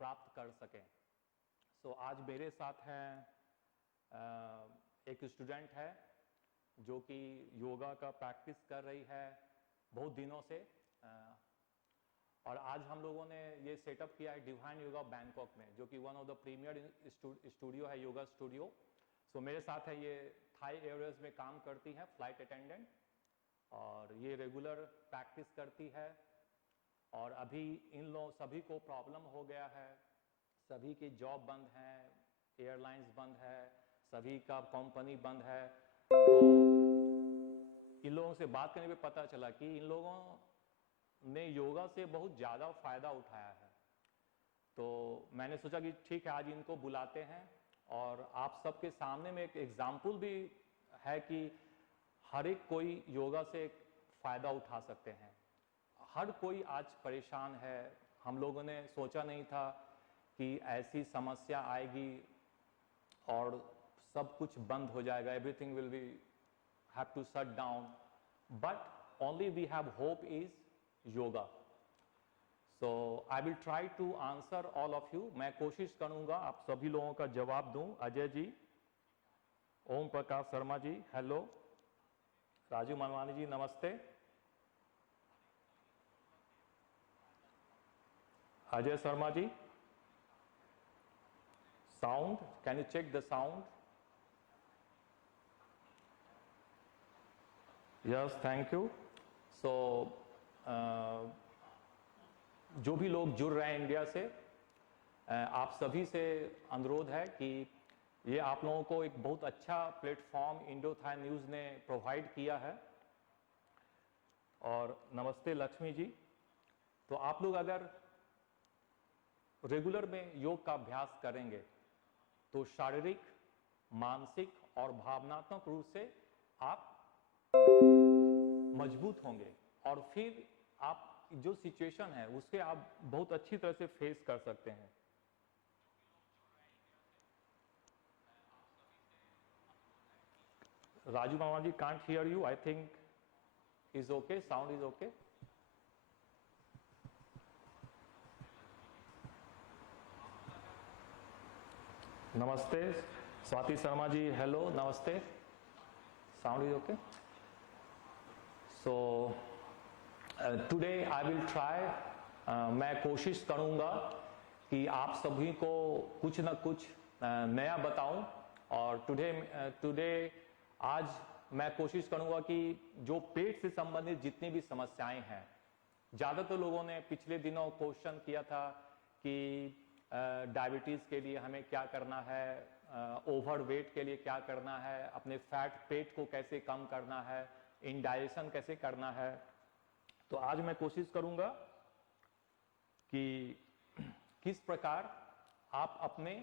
प्राप्त कर सकें। सो आज मेरे साथ हैं एक स्टूडेंट है जो कि योगा का प्रैक्टिस कर रही है बहुत दिनों से, और आज हम लोगों ने ये सेटअप किया है डिवाइन योगा बैंकॉक में, जो कि one of the premier studio है, योगा स्टूडियो। सो मेरे साथ है, ये थाई एयरवेज में काम करती है फ्लाइट अटेंडेंट, और ये रेगुलर प्रैक्टिस करती है। और अभी इन लोग सभी को प्रॉब्लम हो गया है, सभी की जॉब बंद है, एयरलाइंस बंद है, सभी का कंपनी बंद है। तो इन लोगों से बात करने पे पता चला कि इन लोगों ने योगा से बहुत ज़्यादा फायदा उठाया है। तो मैंने सोचा कि ठीक है, आज इनको बुलाते हैं और आप सबके सामने में एक एग्जाम्पल भी है कि हर एक कोई योगा से फायदा उठा सकते हैं। हर कोई आज परेशान है। हम लोगों ने सोचा नहीं था कि ऐसी समस्या आएगी और सब कुछ बंद हो जाएगा, everything will be have to shut down, but only we have hope is yoga. So I will try to answer all of you. मैं कोशिश करूंगा आप सभी लोगों का जवाब दूं। अजय जी, ओम प्रकाश शर्मा जी, हेलो। राजू मनवानी जी, नमस्ते। Ajay Sharma ji, sound, can you check the sound? Yes, thank you. So जो भी लोग जुड़ रहे हैं इंडिया से, आप सभी से अनुरोध है कि ये आप लोगों को एक बहुत अच्छा प्लेटफॉर्म इंडो थाई न्यूज़ ने प्रोवाइड किया है। और नमस्ते लक्ष्मी जी। तो आप लोग अगर रेगुलर में योग का अभ्यास करेंगे तो शारीरिक, मानसिक और भावनात्मक रूप से आप मजबूत होंगे, और फिर आप जो सिचुएशन है उसके आप बहुत अच्छी तरह से फेस कर सकते हैं। राजू मामा ji, can't hear you, I think is okay, sound is okay. नमस्ते स्वाति शर्मा जी, हेलो, नमस्ते, sound is okay. So today I will try, मैं कोशिश करूंगा कि आप सभी को कुछ न कुछ नया बताऊं। और टुडे आज मैं कोशिश करूंगा कि जो पेट से संबंधित जितनी भी समस्याएं हैं, ज़्यादातर लोगों ने पिछले दिनों क्वेश्चन किया था कि डायबिटीज़ के लिए हमें क्या करना है, ओवर वेट के लिए क्या करना है, अपने फैट पेट को कैसे कम करना है, इंडाइजेशन कैसे करना है। तो आज मैं कोशिश करूंगा कि किस प्रकार आप अपने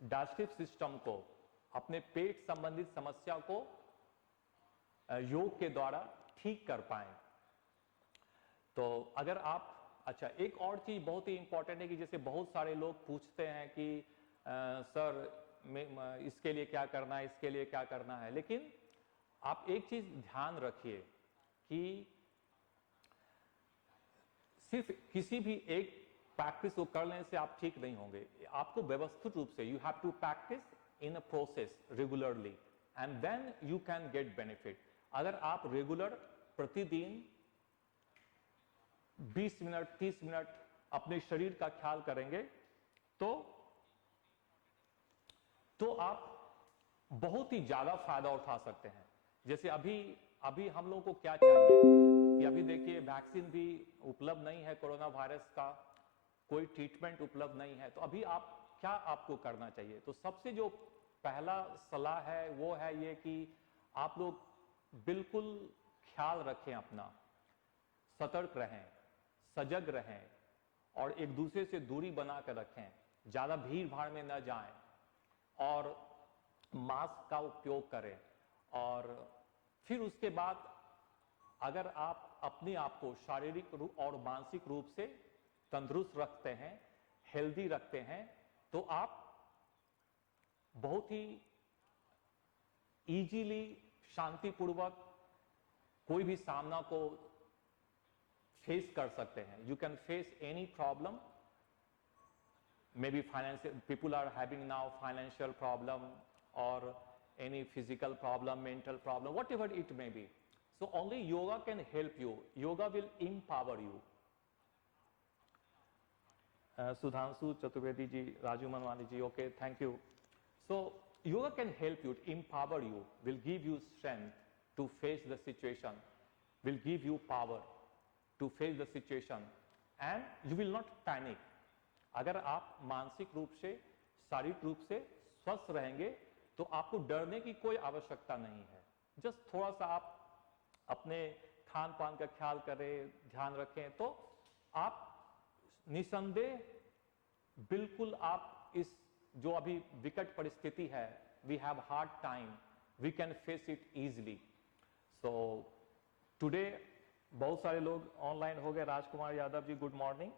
डाइजेस्टिव सिस्टम को, अपने पेट संबंधित समस्या को योग के द्वारा ठीक कर पाएं। तो अगर आप, अच्छा, एक और चीज बहुत ही इंपॉर्टेंट है कि जैसे बहुत सारे लोग पूछते हैं कि सर इसके लिए क्या करना है, इसके लिए क्या करना है, लेकिन आप एक चीज ध्यान रखिए कि सिर्फ किसी भी एक प्रैक्टिस को कर लेने से आप ठीक नहीं होंगे। आपको व्यवस्थित रूप से, you have to practice in a process regularly and then you can get benefit. अगर आप रेगुलर प्रतिदिन 20 मिनट 30 मिनट अपने शरीर का ख्याल करेंगे तो आप बहुत ही ज्यादा फायदा उठा सकते हैं। जैसे अभी हम लोगों को क्या चाहिए कि अभी देखिए वैक्सीन भी उपलब्ध नहीं है, कोरोना वायरस का कोई ट्रीटमेंट उपलब्ध नहीं है। तो अभी आपको करना चाहिए? तो सबसे जो पहला सलाह है वो है ये कि आप लोग बिल्कुल ख्याल रखें अपना, सतर्क रहें, सजग रहें और एक दूसरे से दूरी बना कर रखें, ज्यादा भीड़ भाड़ में न जाएं और मास्क का उपयोग करें। और फिर उसके बाद अगर आप अपने आप को शारीरिक रूप और मानसिक रूप से तंदुरुस्त रखते हैं, हेल्दी रखते हैं, तो आप बहुत ही इजीली, शांतिपूर्वक कोई भी सामना को फेस कर सकते हैं। You can face any problem maybe financial, people are having now financial problem or any physical problem, mental problem, whatever it may be. So only yoga can help you. Yoga will empower you. Sudhanshu Chaturvedi ji, Raju Manwani ji, okay, thank you. So yoga can help you, empower you, will give you strength to face the situation, will give you power to face the situation, and you will not panic. अगर आप मानसिक रूप से, शारीरिक रूप से स्वस्थ रहेंगे तो आपको डरने की कोई आवश्यकता नहीं है. जस्ट थोड़ा सा आप अपने खान पान का ख्याल करें, ध्यान रखें, तो आप निसंदेह बिल्कुल आप इस जो अभी विकट परिस्थिति है, we have hard time, we can face it easily. So today बहुत सारे लोग ऑनलाइन हो गए. Rajkumar Yadav ji, good morning.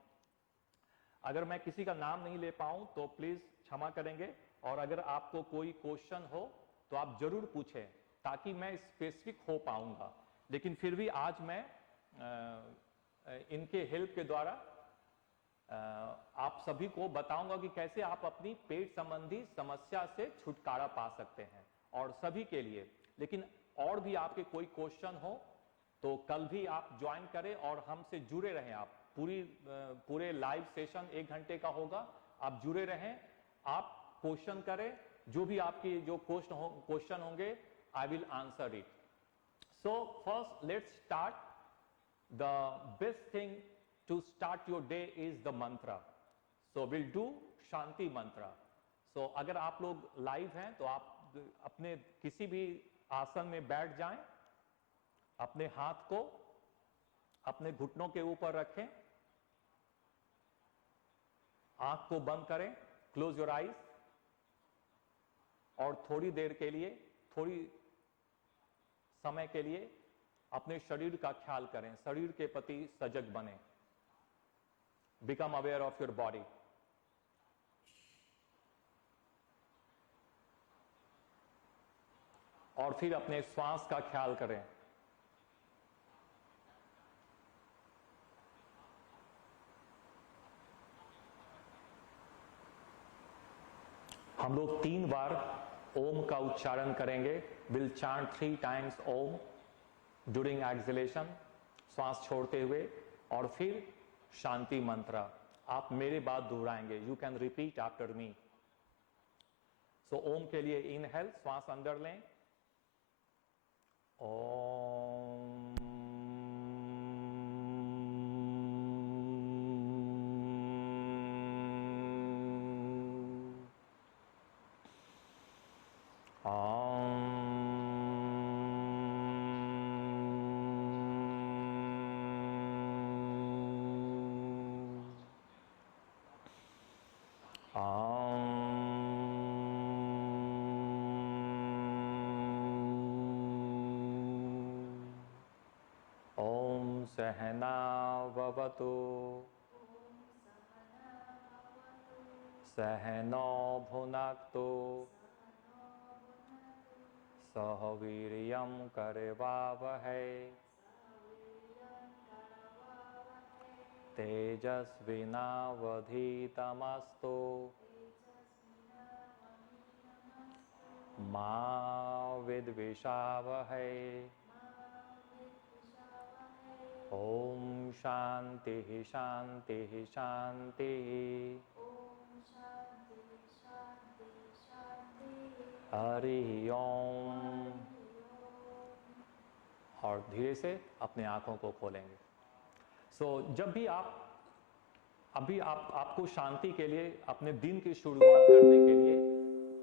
अगर मैं किसी का नाम नहीं ले पाऊं तो प्लीज क्षमा करेंगे, और अगर आपको कोई क्वेश्चन हो तो आप जरूर पूछें ताकि मैं स्पेसिफिक हो पाऊंगा. लेकिन फिर भी आज मैं इनके हेल्प के द्वारा आप सभी को बताऊंगा कि कैसे आप अपनी पेट संबंधी समस्या से छुटकारा पा सकते हैं, और सभी के लिए. लेकिन और भी आपके कोई क्वेश्चन हो तो कल भी आप ज्वाइन करें और हमसे जुड़े रहें. आप पूरे लाइव सेशन 1 घंटे का होगा, आप जुड़े रहें, आप क्वेश्चन करें, जो भी आपकी जो क्वेश्चन होंगे I will answer it. So first let's start. The best thing to start your day is the mantra. So we'll do शांति मंत्र. So अगर आप लोग लाइव हैं तो आप अपने किसी भी आसन में बैठ जाएं, अपने हाथ को अपने घुटनों के ऊपर रखें, आंख को बंद करें, क्लोज योर आईज, और थोड़ी देर के लिए, थोड़ी समय के लिए अपने शरीर का ख्याल करें, शरीर के प्रति सजग बने. Become aware of your body. और फिर अपने श्वास का ख्याल करें. हम लोग 3 बार ओम का उच्चारण करेंगे. We'll chant 3 times ओम during exhalation, श्वास छोड़ते हुए, और फिर शांति मंत्र. आप मेरे बाद दोहराएंगे. You can repeat after me. So Om के लिए इनहेल, श्वास अंदर लें, ओम, सहना भवतु, सहनो भुनक्तु, सह वीर्यं करवावहै, तेजस्विनावधीतमस्तु, मा विद्विषावहै. ओम शांति शांति शांति. हरि ओम. और धीरे से अपने आंखों को खोलेंगे. सो जब भी आपको शांति के लिए, अपने दिन की शुरुआत करने के लिए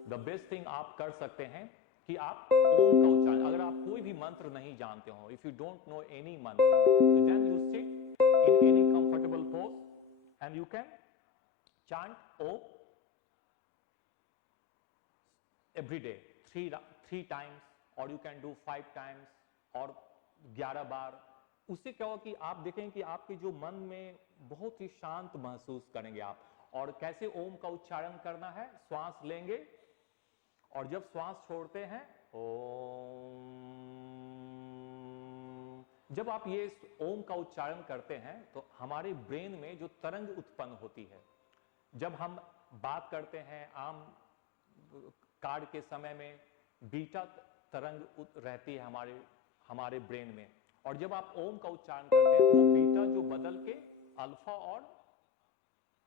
द बेस्ट थिंग आप कर सकते हैं कि आप ओम का उच्चारण, अगर आप कोई भी मंत्र नहीं जानते हो, if you don't know any mantra, then you sit in any comfortable pose and you can chant Om every day 3 times, और यू कैन डू 5 times और 11 बार. उससे क्या होगा कि आप देखेंगे कि आपके जो मन में बहुत ही शांत महसूस करेंगे आप. और कैसे ओम का उच्चारण करना है, श्वास लेंगे और जब श्वास छोड़ते हैं ओम. जब आप ये ओम का उच्चारण करते हैं तो हमारे ब्रेन में जो तरंग उत्पन्न होती है, जब हम बात करते हैं आम कार्ड के समय में बीटा तरंग रहती है हमारे ब्रेन में, और जब आप ओम का उच्चारण करते हैं तो वो बीटा जो बदल के अल्फा और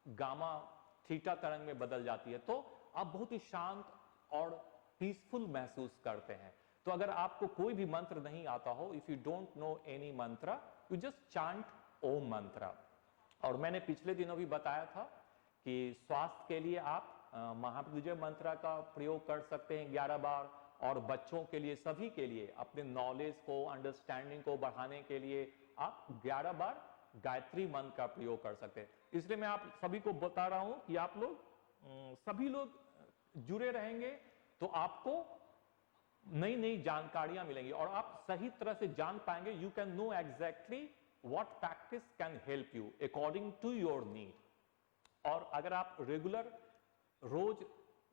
गामा थीटा तरंग में बदल जाती है, तो आप बहुत ही शांत और पीसफुल महसूस करते हैं। तो अगर आपको कोई भी मंत्र नहीं आता हो, if you don't know any मंत्र, यू जस्ट चांट ओम मंत्र। और मैंने पिछले दिनों भी बताया था कि स्वास्थ्य के लिए आप महामृत्युंजय मंत्र का प्रयोग कर सकते हैं 11 बार, और बच्चों के लिए, सभी के लिए, अपने नॉलेज को, अंडरस्टैंडिंग को बढ़ाने के लिए आप 11 बार गायत्री मंत्र का प्रयोग कर सकते हैं। इसलिए मैं आप सभी को बता रहा हूं कि आप लोग सभी लोग जुड़े रहेंगे तो आपको नई नई जानकारियां मिलेंगी और आप सही तरह से जान पाएंगे। You can know exactly what practice can help you according to your need. और अगर आप रेगुलर रोज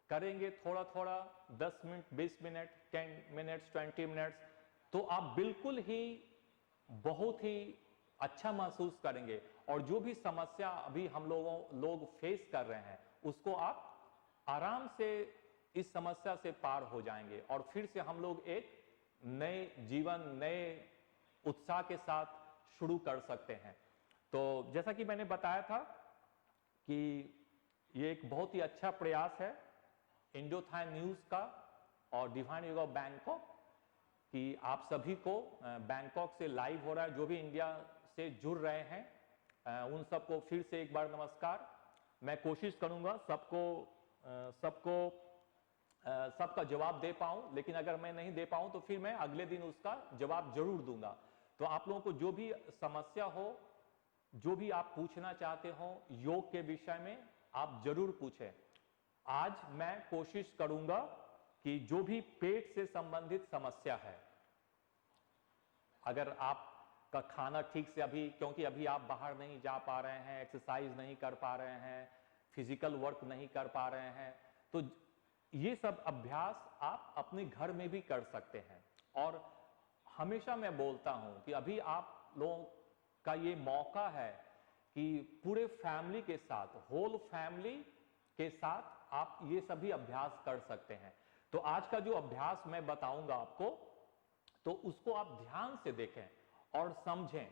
करेंगे थोड़ा थोड़ा, 10 मिनट, 20 मिनट, 10 मिनट्स, 20 मिनट्स, तो आप बिल्कुल ही बहुत ही अच्छा महसूस करेंगे। और जो भी समस्या अभी हम लोग फेस कर रहे हैं, उसको आप आराम से इस समस्या से पार हो जाएंगे और फिर से हम लोग एक नए जीवन, नए उत्साह के साथ शुरू कर सकते हैं। तो जैसा कि मैंने बताया था कि ये एक बहुत ही अच्छा प्रयास है इंडोथाई न्यूज का और डिवाइन योगा बैंकॉक, कि आप सभी को बैंकॉक से लाइव हो रहा है। जो भी इंडिया से जुड़ रहे हैं उन सबको फिर से एक बार नमस्कार। मैं कोशिश करूंगा सबका जवाब दे पाऊं, लेकिन अगर मैं नहीं दे पाऊं तो फिर मैं अगले दिन उसका जवाब जरूर दूंगा। तो आप लोगों को जो भी समस्या हो, जो भी आप पूछना चाहते हो योग के विषय में, आप जरूर पूछें। आज मैं कोशिश करूंगा कि जो भी पेट से संबंधित समस्या है, अगर आपका खाना ठीक से क्योंकि अभी आप बाहर नहीं जा पा रहे हैं, एक्सरसाइज नहीं कर पा रहे हैं, फिजिकल वर्क नहीं कर पा रहे हैं, तो ये सब अभ्यास आप अपने घर में भी कर सकते हैं। और हमेशा मैं बोलता हूं कि अभी आप लोगों का ये मौका है कि पूरे फैमिली के साथ, होल फैमिली के साथ आप ये सभी अभ्यास कर सकते हैं। तो आज का जो अभ्यास मैं बताऊंगा आपको, तो उसको आप ध्यान से देखें और समझें।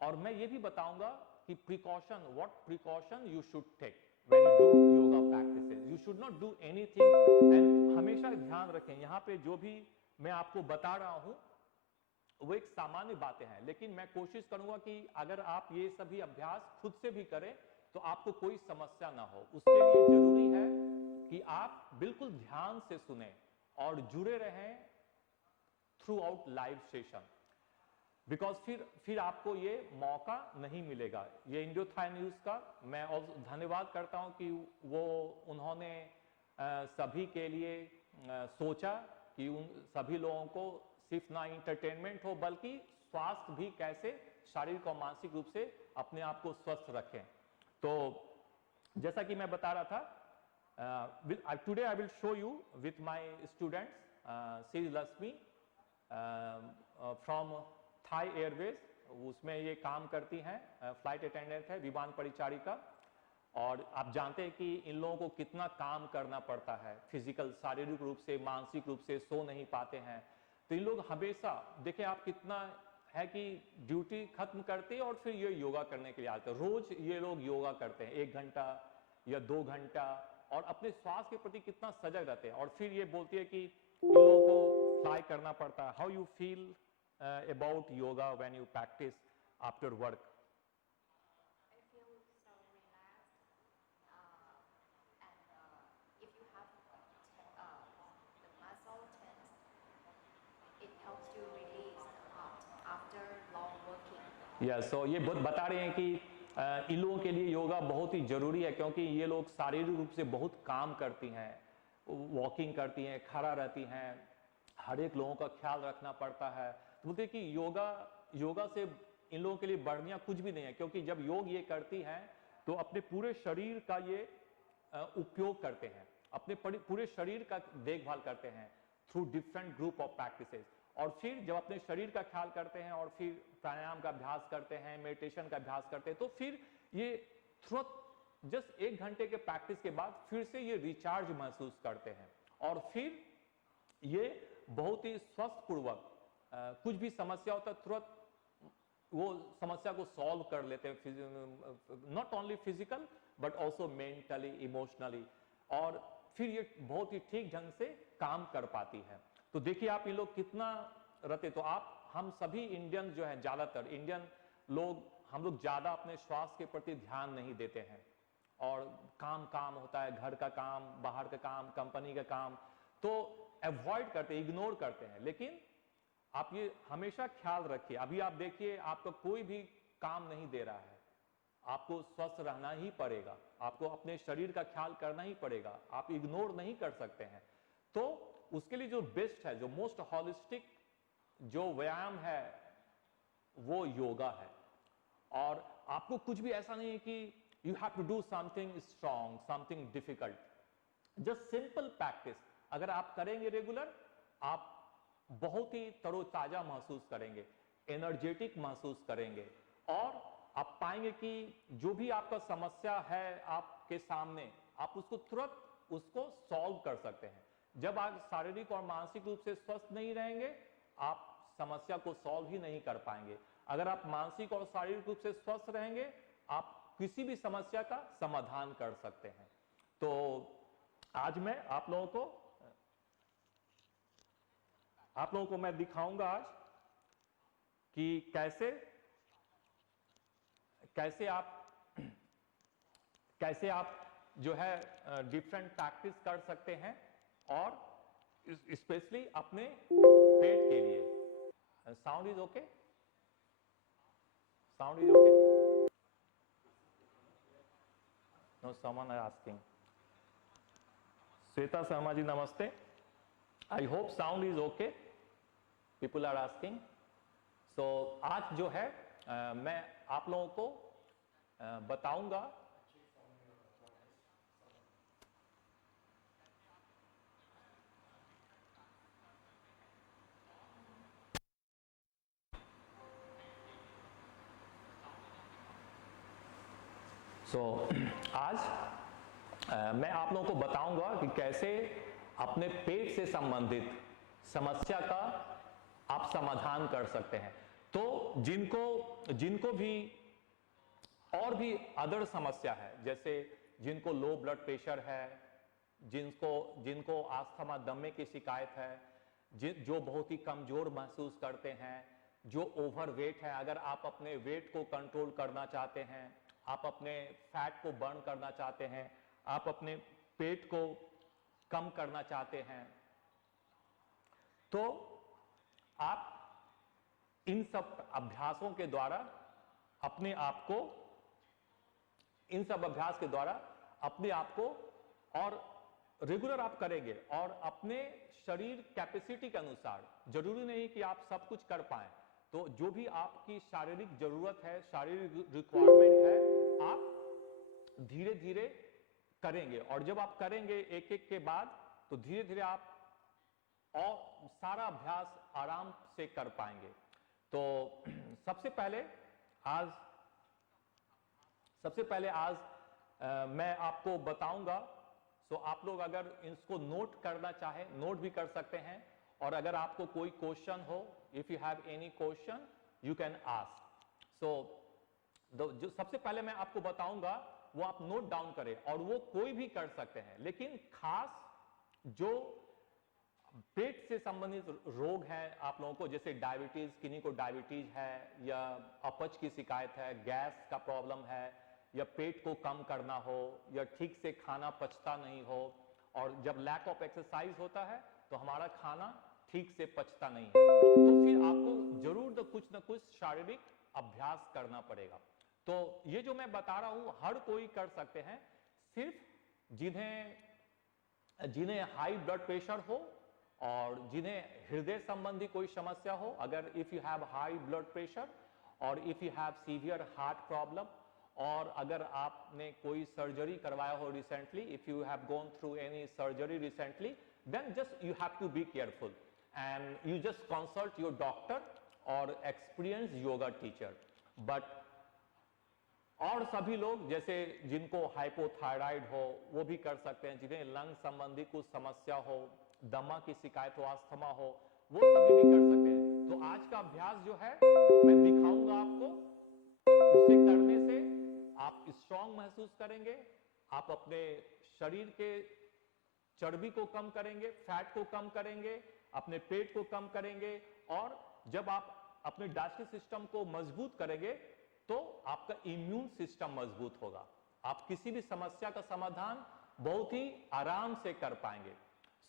और मैं ये भी बताऊंगा कि precaution, what precaution you should take when you do yoga practices. You should not do anything. And हमेशा ध्यान रखें, यहां पे जो भी मैं आपको बता रहा हूं वो एक सामान्य बातें हैं, लेकिन मैं कोशिश करूंगा कि अगर आप ये सभी अभ्यास खुद से भी करें तो आपको कोई समस्या ना हो। उसके लिए जरूरी है कि आप बिल्कुल ध्यान से सुने और जुड़े रहें through out live session, because फिर आपको ये मौका नहीं मिलेगा। ये इंडोथाई न्यूज का मैं और धन्यवाद करता हूं कि वो उन्होंने सभी के लिए सोचा कि उन सभी लोगों को सिर्फ ना इंटरटेनमेंट हो, बल्कि स्वास्थ्य भी कैसे शारीरिक और मानसिक रूप से अपने आप को स्वस्थ रखें। तो जैसा कि मैं बता रहा था, today I will show you with my students Shri Lakshmi from Thai Airways, उसमें ये काम करती हैं, फ्लाइट अटेंडेंट है, विमान परिचारिका। और आप जानते हैं कि इन लोगों को कितना काम करना पड़ता है, फिजिकल, शारीरिक रूप से, मानसिक रूप से, सो नहीं पाते हैं। तो इन लोग हमेशा, देखिए आप कितना है कि ड्यूटी खत्म करते हैं और फिर ये योगा करने के लिए आते हैं। रोज ये लोग योगा करते हैं 1 घंटा या 2 घंटा, और अपने स्वास्थ्य के प्रति कितना सजग रहते हैं। और फिर ये बोलती है कि इन लोगों को फ्लाई करना पड़ता है। How you feel about yoga when you practice after work? I feel so relaxed, and if you have the muscle tense, it helps you release a lot after long working. So ये बता रहे हैं कि इन लोगों के लिए योगा बहुत ही जरूरी है, क्योंकि ये लोग शारीरिक रूप से बहुत काम करती हैं, वॉकिंग करती हैं, खड़ा रहती हैं, हर एक लोगों का ख्याल रखना पड़ता है। तो बोलते हैं कि योगा से इन लोगों के लिए बढ़िया कुछ भी नहीं है, क्योंकि जब योग ये करती हैं तो अपने पूरे शरीर का ये उपयोग करते हैं, अपने पूरे शरीर का देखभाल करते हैं through different group of practices. और फिर जब अपने शरीर का ख्याल करते हैं और फिर प्राणायाम का अभ्यास करते हैं, मेडिटेशन का अभ्यास करते हैं, तो फिर ये जस्ट 1 घंटे के प्रैक्टिस के बाद फिर से ये रिचार्ज महसूस करते हैं और फिर ये बहुत ही स्वस्थ पूर्वक कुछ भी समस्या होता है तुरंत वो समस्या को सॉल्व कर लेते हैं, not only physical but also mentally, emotionally, और फिर ये बहुत ही ठीक ढंग से काम कर पाती है। तो देखिए आप ये लोग कितना रहते, तो आप हम सभी इंडियन जो है, ज्यादातर इंडियन लोग हम लोग ज्यादा अपने स्वास्थ्य के प्रति ध्यान नहीं देते हैं और काम काम होता है, घर का काम, बाहर का काम, कंपनी का काम, तो अवॉइड करते, इग्नोर करते हैं। लेकिन आप ये हमेशा ख्याल रखिए, अभी आप देखिए आपका कोई भी काम नहीं दे रहा है, आपको स्वस्थ रहना ही पड़ेगा, आपको अपने शरीर का ख्याल करना ही पड़ेगा, आप इग्नोर नहीं कर सकते हैं। तो उसके लिए जो बेस्ट है, जो मोस्ट हॉलिस्टिक जो व्यायाम है वो योगा है। और आपको कुछ भी ऐसा नहीं है कि you have to do something strong, something difficult, just simple practice अगर आप करेंगे रेगुलर, आप बहुत ही तरोताजा महसूस करेंगे, एनर्जेटिक महसूस करेंगे और आप पाएंगे कि जो भी आपका समस्या है आपके सामने, आप उसको तुरंत उसको सॉल्व कर सकते हैं। जब आप शारीरिक और मानसिक रूप से स्वस्थ नहीं रहेंगे, आप समस्या को सॉल्व ही नहीं कर पाएंगे। अगर आप मानसिक और शारीरिक रूप से स्वस्थ रहेंगे, आप किसी भी समस्या का समाधान कर सकते हैं। तो आज मैं आप लोगों को मैं दिखाऊंगा आज कि कैसे आप जो है डिफरेंट प्रैक्टिस कर सकते हैं और स्पेशली अपने पेट के लिए। Sound is okay? Sound is okay? No, someone are asking. Shweta Sharma ji नमस्ते। I hope sound is okay, people are asking. So आज जो है मैं आप लोगों को बताऊंगा आज मैं आप लोगों को बताऊंगा कि कैसे अपने पेट से संबंधित समस्या का आप समाधान कर सकते हैं। तो जिनको भी और भी अदर समस्या है, जैसे जिनको लो ब्लड प्रेशर है, जिनको अस्थमा, दमे की शिकायत है, जो बहुत ही कमजोर महसूस करते हैं, जो ओवर वेट है, अगर आप अपने वेट को कंट्रोल करना चाहते हैं, आप अपने फैट को बर्न करना चाहते हैं, आप अपने पेट को कम करना चाहते हैं, तो आप इन सब अभ्यासों के द्वारा अपने आप को, इन सब अभ्यास के द्वारा अपने आप को, और रेगुलर आप करेंगे और अपने शरीर कैपेसिटी के अनुसार, जरूरी नहीं कि आप सब कुछ कर पाए, तो जो भी आपकी शारीरिक जरूरत है, शारीरिक रिक्वायरमेंट है, आप धीरे धीरे करेंगे। और जब आप करेंगे एक एक के बाद, तो धीरे धीरे आप और सारा अभ्यास आराम से कर पाएंगे। तो सबसे पहले आज मैं आपको बताऊंगा। सो आप लोग अगर इसको नोट करना चाहे, नोट भी कर सकते हैं, और अगर आपको कोई क्वेश्चन हो, if you have any question you can ask. So जो सबसे पहले मैं आपको बताऊंगा वो आप नोट डाउन करें, और वो कोई भी कर सकते हैं, लेकिन खास जो पेट से संबंधित रोग है आप लोगों को, जैसे डायबिटीज, किन्हीं को डायबिटीज है, या अपच की शिकायत है, गैस का प्रॉब्लम है, या पेट को कम करना हो, या ठीक से खाना पचता नहीं हो, और जब लैक ऑफ एक्सरसाइज होता है तो हमारा खाना ठीक से पचता नहीं है, तो फिर आपको जरूर तो कुछ ना कुछ शारीरिक अभ्यास करना पड़ेगा। तो ये जो मैं बता रहा हूं हर कोई कर सकते हैं, सिर्फ जिन्हें हाई ब्लड प्रेशर हो और जिन्हें हृदय संबंधी कोई समस्या हो, अगर if you have high blood pressure और if you have severe heart problem, और अगर आपने कोई सर्जरी करवाया हो recently, if you have gone through any surgery recently, then just you have to be careful and you just consult your doctor और experience yoga teacher. But और सभी लोग जैसे जिनको हाइपोथायराइड हो वो भी कर सकते हैं, जिन्हें लंग संबंधी कुछ समस्या हो, दमा की शिकायत हो, अस्थमा हो, वो सभी भी कर सकते हैं। तो आज का अभ्यास जो है मैं दिखाऊंगा आपको, उसे करने से आप स्ट्रांग महसूस करेंगे, आप अपने शरीर के चर्बी को कम करेंगे, फैट को कम करेंगे, अपने पेट को कम करेंगे, और जब आप अपने डाइजेस्टिव सिस्टम को मजबूत करेंगे तो आपका इम्यून सिस्टम मजबूत होगा, आप किसी भी समस्या का समाधान बहुत ही आराम से कर पाएंगे।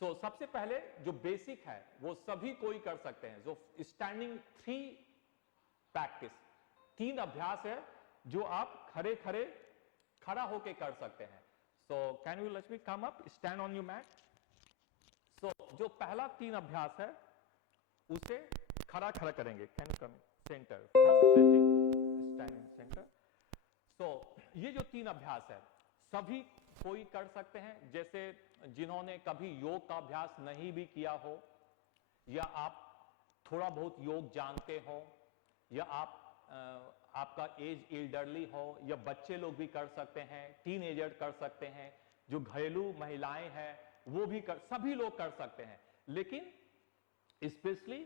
सबसे पहले जो बेसिक है वो सभी कोई कर सकते हैं, जो स्टैंडिंग 3 प्रैक्टिस, 3 अभ्यास है जो आप खड़े खड़े खड़ा होके कर सकते हैं। Can you Lakshmi come up, stand on your mat. जो पहला 3 अभ्यास है उसे खड़ा खड़ा करेंगे। Can you come centre, first stretching, standing centre. ये जो 3 अभ्यास है सभी कोई कर सकते हैं, जैसे जिन्होंने कभी योग का अभ्यास नहीं भी किया हो, या आप थोड़ा बहुत योग जानते हो, या आपका एज एल्डरली हो, या बच्चे लोग भी कर सकते हैं, टीनेजर कर सकते हैं, जो घरेलू महिलाएं हैं वो भी सभी लोग कर सकते हैं। लेकिन स्पेशली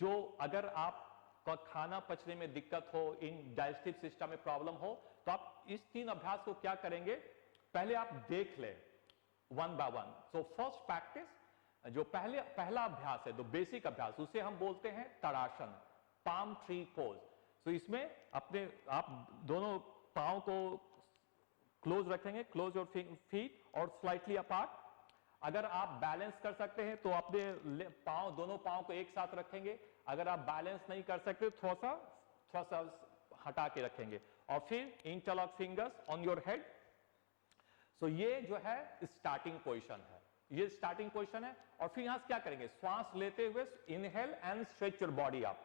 जो अगर आपका खाना पचने में दिक्कत हो, इन डाइजेस्टिव सिस्टम में प्रॉब्लम हो, तो आप इस 3 अभ्यास को क्या करेंगे, पहले आप देख ले one by one. First practice, जो पहला अभ्यास है, जो बेसिक अभ्यास, उसे हम बोलते हैं तड़ासन, पाम ट्री पोज। इसमें अपने आप दोनों पांव को क्लोज रखेंगे, क्लोज योर फीट और स्लाइटली अपार्ट। अगर आप बैलेंस कर सकते हैं तो अपने दोनों पांव को एक साथ रखेंगे, अगर आप बैलेंस नहीं कर सकते थोड़ा सा हटा के रखेंगे, और फिर interlock fingers on your head. ये जो है स्टार्टिंग पोजीशन है, ये स्टार्टिंग पोजीशन है। और फिर यहां से क्या करेंगे, श्वास लेते हुए inhale and stretch your body up,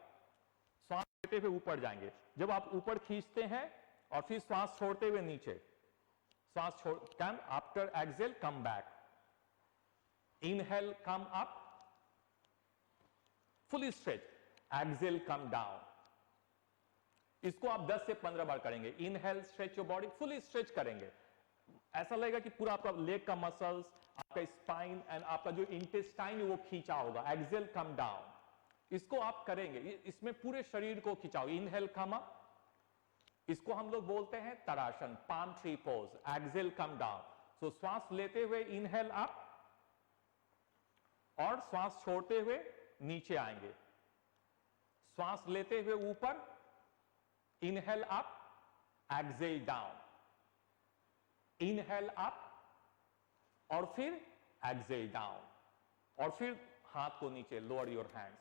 श्वास लेते हुए ऊपर जाएंगे, जब आप ऊपर खींचते हैं और फिर श्वास छोड़ते हुए नीचे, श्वास छोड़, come, after exhale come back, inhale come up, fully stretch, exhale come down. इसको आप 10 से 15 बार करेंगे। Inhale stretch your body, fully stretch करेंगे, ऐसा लगेगा कि पूरा आपका लेग का मसल्स, आपका स्पाइन एंड आपका जो इंटेस्टाइन है वो खींचा होगा। एक्सहेल कम डाउन, इसको आप करेंगे, इसमें पूरे शरीर को खिंचाओ। इनहेल कम अप, इसको हम लोग बोलते हैं Tadasana, palm tree pose. Exhale come down, श्वास लेते हुए इनहेल अप, और श्वास छोड़ते हुए नीचे आएंगे, श्वास लेते हुए ऊपर, inhale up, exhale down, inhale up, और फिर एक्सहेल डाउन, और फिर हाथ को नीचे, lower your hands.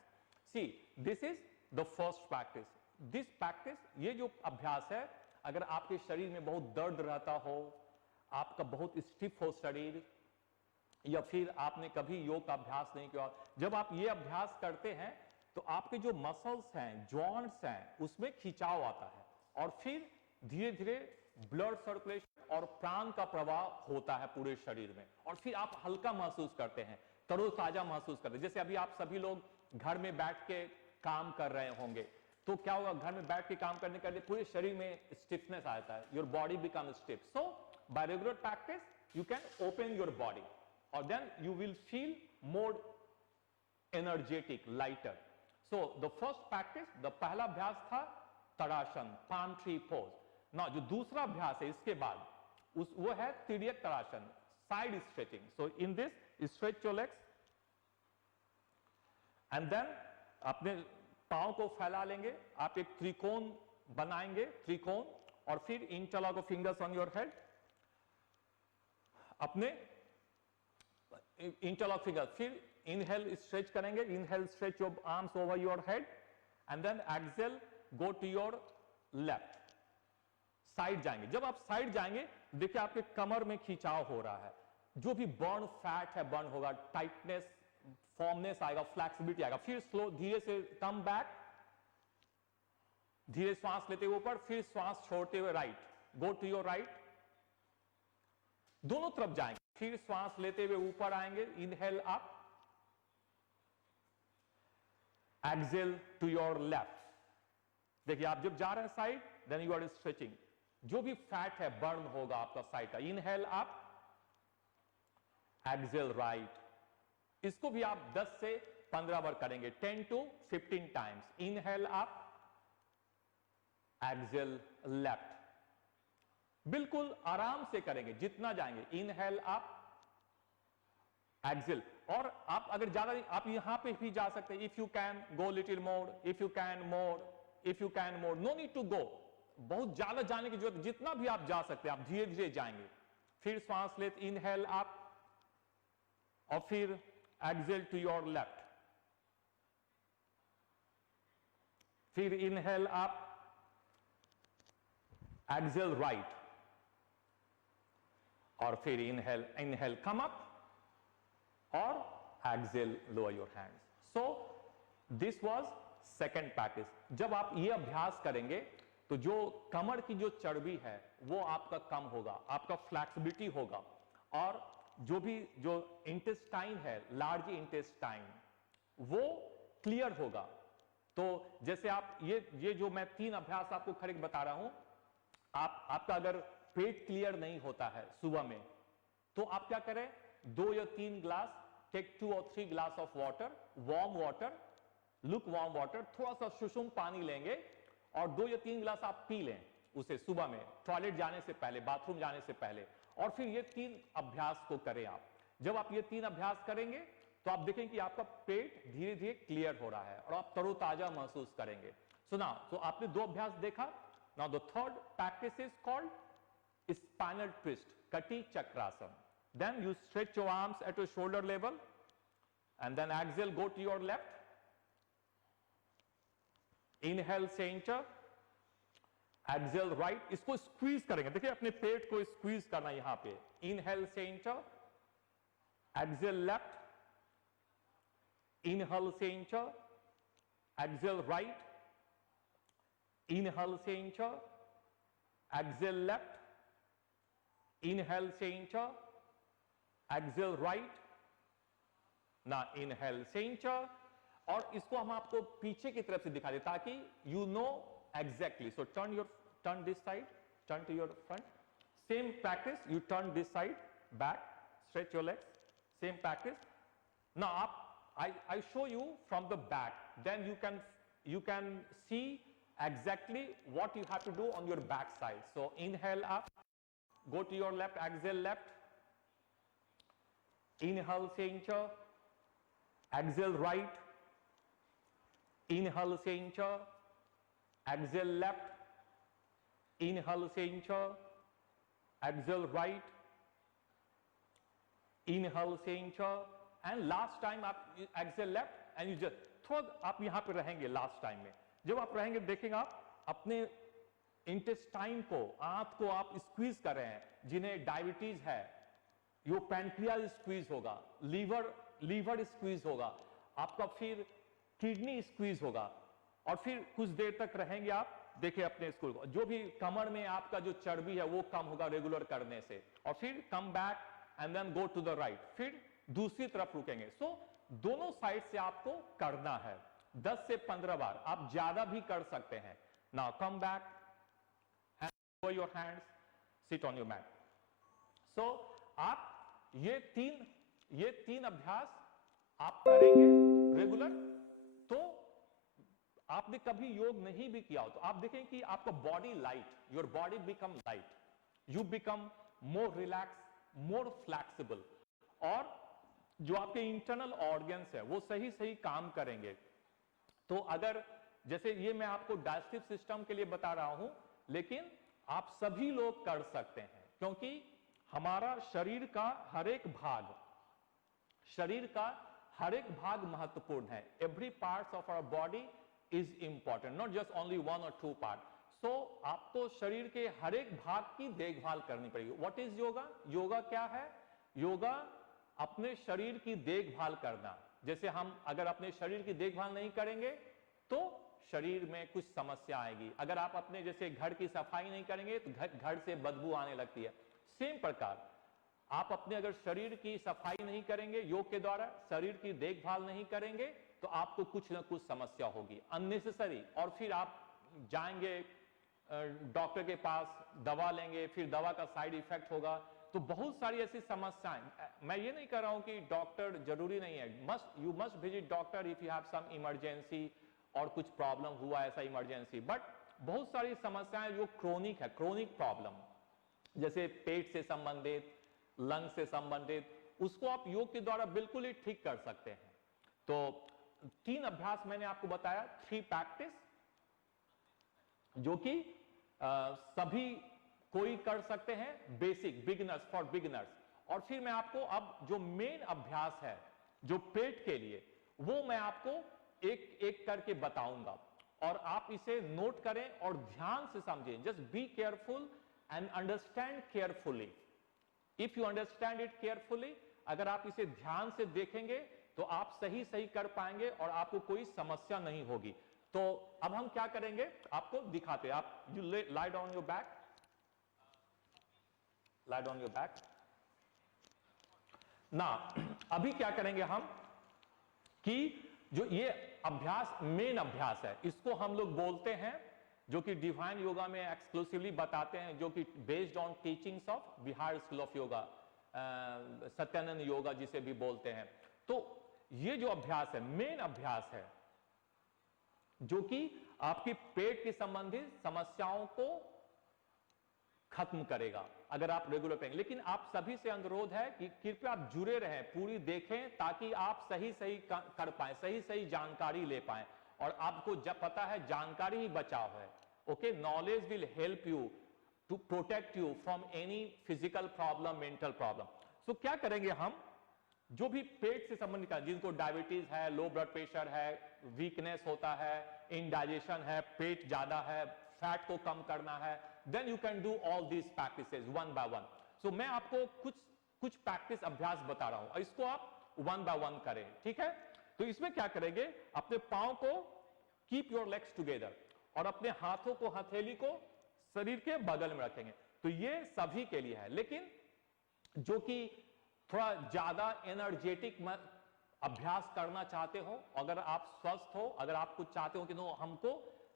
See, this is the first practice. This practice, ये जो अभ्यास है, अगर आपके शरीर में बहुत दर्द रहता हो, आपका बहुत स्टिफ हो शरीर, या फिर आपने कभी योग का अभ्यास नहीं किया, जब आप ये अभ्यास करते हैं तो आपके जो मसल्स हैं, जॉइंट्स हैं, उसमें खिंचाव आता है, और फिर धीरे धीरे ब्लड सर्कुलेशन और प्राण का प्रवाह होता है पूरे शरीर में, और फिर आप हल्का महसूस करते हैं, तरोताजा महसूस करते हैं। जैसे अभी आप सभी लोग घर में बैठ के काम कर रहे होंगे, तो क्या होगा, घर में बैठ के काम करने के लिए पूरे शरीर में स्टिफनेस आता है, your body become stiff. So by regular practice you can open your body, और then you will feel more energetic, lighter. The first practice, the पहला अभ्यास था तड़ासन, पाम ट्री पोज। ना जो दूसरा अभ्यास है इसके बाद, वो है Tiryak Tadasana, side stretching. In this stretch your legs and then अपने पांव को फैला लेंगे, आप एक त्रिकोण बनाएंगे, त्रिकोण, और फिर interlock of fingers on your head, अपने इंटरलॉक फिंगर्स, फिर इनहेल स्ट्रेच करेंगे, inhale stretch your arms over your head, and then exhale go to your left, side जाएंगे। जब आप साइड जाएंगे, देखिए आपके कमर में खिंचाव हो रहा है, जो भी बर्न फैट है बर्न होगा, टाइटनेस, फॉर्मनेस आएगा, फ्लैक्सिबिलिटी आएगा। फिर स्लो, धीरे से कम बैक, धीरे श्वास लेते हुए ऊपर, फिर श्वास छोड़ते हुए right, go to your right, दोनों तरफ जाएंगे, फिर श्वास लेते हुए ऊपर आएंगे, inhale up, exhale to your left. देखिए आप जब जा रहे हैं side, then you are stretching, जो भी फैट है बर्न होगा आपका साइड का। इनहेल आप, एक्सेल राइट, इसको भी आप 10 से 15 बार करेंगे, 10 to 15 टाइम्स। इनहेल आप, एक्सेल लेफ्ट, बिल्कुल आराम से करेंगे जितना जाएंगे। इनहेल आप, एक्सेल। और आप अगर ज्यादा, आप यहां पे भी जा सकते हैं। If you can go little more, if you can more, if you can more, no need to go, बहुत ज्यादा जाने की जरूरत, जितना भी आप जा सकते हैं आप धीरे धीरे जाएंगे। फिर श्वास लेते, इनहेल आप, और फिर एक्सेल टू योर लेफ्ट, फिर इनहेल आप, एक्सेल राइट, और फिर इनहेल, इनहेल कम अप, और exhale lower your hands. So this was second practice. जब आप ये अभ्यास करेंगे तो जो कमर की जो चर्बी है वो आपका कम होगा, आपका फ्लैक्सिबिलिटी होगा, और जो भी जो इंटेस्टाइन है, लार्ज इंटेस्टाइन, वो क्लियर होगा। तो जैसे आप ये जो मैं 3 अभ्यास आपको खड़े बता रहा हूं, आपका अगर पेट क्लियर नहीं होता है सुबह में, तो आप क्या करें, 2 या 3 glass, take 2 or 3 glass of water, warm water, look warm water, थोड़ा सा सुषुम पानी लेंगे और 2 या 3 ग्लास आप पी लें उसे सुबह में, टॉयलेट जाने से पहले, बाथरूम जाने से पहले। और फिर ये 3 अभ्यास को करें आप। जब आप ये 3 अभ्यास करेंगे तो आप देखेंगे कि आपका पेट धीरे धीरे क्लियर हो रहा है और आप तरोताजा महसूस करेंगे। सुना, तो आपने 2 अभ्यास देखा। Now the third practice is called spinal twist, कटी चक्रासन। Then you stretch your arms at your shoulder level and then exhale, go to your left. Inhale center, exhale right. इसको squeeze करेंगे, देखिए अपने पेट को squeeze करना यहां पे। Inhale center, exhale left. Inhale center, exhale right. Inhale center, exhale left. Inhale center, exhale right. ना inhale centre, और इसको हम आपको पीछे की तरफ से दिखा दे ताकि you know exactly. So turn this side, turn to your front, same practice, you turn this side back, stretch your legs, same practice. Now आप, I show you from the back, then you can see exactly what you have to do on your back side. So inhale up, go to your left, exhale left. Inhale center, exhale right. Inhale center, exhale left. Inhale center, exhale right. Inhale center, and last time आप exhale left and you just थोड़ा आप यहां पे रहेंगे। Last time में जब आप रहेंगे देखेंगे आप अपने इंटेस्टाइन को, आंत को आप स्क्वीज कर रहे हैं। जिन्हें डायबिटीज है, यो पैनक्रियाज स्क्वीज होगा, लीवर स्क्वीज होगा, आपका फिर किडनी स्क्वीज होगा, और फिर कुछ देर तक रहेंगे आप। देखिए अपने स्कूल को, जो भी कमर में आपका जो चर्बी है वो कम होगा रेगुलर करने से, और फिर come back and then go to the right, फिर दूसरी तरफ रुकेंगे। सो दोनों साइड से आपको करना है 10 से 15 बार, आप ज्यादा भी कर सकते हैं। Now come back and go your hands, sit on your mat. So आप ये तीन अभ्यास आप करेंगे रेगुलर। तो आपने कभी योग नहीं भी किया हो तो आप देखें कि आपका body light, your body become light, you become more relax, more flexible, और जो आपके इंटरनल ऑर्गन्स है वो सही काम करेंगे। तो अगर जैसे ये मैं आपको डाइजेस्टिव सिस्टम के लिए बता रहा हूं, लेकिन आप सभी लोग कर सकते हैं, क्योंकि हमारा शरीर का हर एक भाग महत्वपूर्ण है। Every part of our body is important, not just only 1 or 2 part. So आपको शरीर के हर एक भाग की देखभाल करनी पड़ेगी। What is yoga? योगा क्या है? योगा अपने शरीर की देखभाल करना। जैसे हम अगर अपने शरीर की देखभाल नहीं करेंगे तो शरीर में कुछ समस्या आएगी। अगर आप अपने जैसे घर की सफाई नहीं करेंगे तो घर से बदबू आने लगती है। सेम प्रकार आप अपने अगर शरीर की सफाई नहीं करेंगे, योग के द्वारा शरीर की देखभाल नहीं करेंगे, तो आपको कुछ ना कुछ समस्या होगी अननेसेसरी, और फिर आप जाएंगे डॉक्टर के पास दवा लेंगे, फिर दवा का साइड इफेक्ट होगा, तो बहुत सारी ऐसी समस्याएं। मैं ये नहीं कर रहा हूं कि डॉक्टर जरूरी नहीं है, you must visit doctor if you have some emergency और कुछ प्रॉब्लम हुआ ऐसा इमरजेंसी, बट बहुत सारी समस्याएं जो क्रोनिक है, क्रोनिक प्रॉब्लम, जैसे पेट से संबंधित, लंग से संबंधित, उसको आप योग के द्वारा बिल्कुल ही ठीक कर सकते हैं। तो 3 अभ्यास मैंने आपको बताया, 3 प्रैक्टिस, जो कि सभी कोई कर सकते हैं, बेसिक, बिगिनर्स, फॉर बिगिनर्स। और फिर मैं आपको अब जो मेन अभ्यास है जो पेट के लिए, वो मैं आपको एक एक करके बताऊंगा, और आप इसे नोट करें और ध्यान से समझें। Just be careful and understand carefully. If you understand it carefully, अगर आप इसे ध्यान से देखेंगे तो आप सही सही कर पाएंगे और आपको कोई समस्या नहीं होगी। तो अब हम क्या करेंगे, आपको दिखाते हैं। आप you lie down your back, lie down your back ना। अभी क्या करेंगे हम कि जो ये अभ्यास मेन अभ्यास है, इसको हम लोग बोलते हैं, जो कि डिवाइन योगा में एक्सक्लूसिवली बताते हैं, जो कि based on teachings of Bihar school of yoga, Satyanand yoga जिसे भी बोलते हैं। तो ये जो अभ्यास है, मेन अभ्यास है, जो कि आपकी पेट के संबंधित समस्याओं को खत्म करेगा अगर आप रेगुलर करेंगे। लेकिन आप सभी से अनुरोध है कि कृपया आप जुड़े रहें, पूरी देखें, ताकि आप सही सही कर पाए, सही सही जानकारी ले पाए। और आपको जब पता है जानकारी ही बचाव है, okay, knowledge will help you to protect you from any physical problem, mental problem. So क्या करेंगे हम, जो भी पेट से संबंधित, जिनको डायबिटीज है, लो ब्लड प्रेशर है, वीकनेस होता है, इनडाइजेशन है, पेट ज्यादा है, फैट को कम करना है, then you can do all these practices one by one. So मैं आपको कुछ प्रैक्टिस अभ्यास बता रहा हूं और इसको आप वन बाय वन करें, ठीक है। तो इसमें क्या करेंगे, अपने पांव को कीप योर लेग्स टुगेदर और अपने हाथों को, हथेली को शरीर के बगल में रखेंगे। तो ये सभी के लिए है, लेकिन जो कि थोड़ा ज्यादा एनर्जेटिक अभ्यास करना चाहते हो, अगर आप स्वस्थ हो, अगर आप कुछ चाहते हो कि नो हमको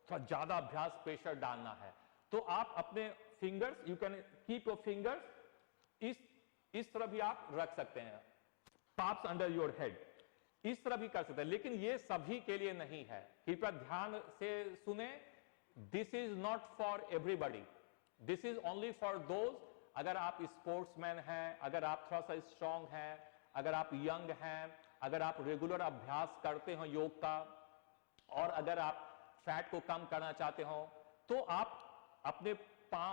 थोड़ा ज्यादा अभ्यास प्रेशर डालना है, तो आप अपने fingers, you can keep your fingers इस तरह भी आप रख सकते हैं, पाप्स अंडर योर हेड, इस तरह भी कर सकते हैं। लेकिन ये सभी के लिए नहीं है, कृपया ध्यान से सुने। This is not for everybody, this is only for those, अगर आप स्पोर्ट्समैन हैं, अगर आप थोड़ा सा स्ट्रांग हैं, अगर आप यंग हैं, अगर आप रेगुलर अभ्यास करते हो योग का, और अगर आप फैट को कम करना चाहते हो, तो आप अपने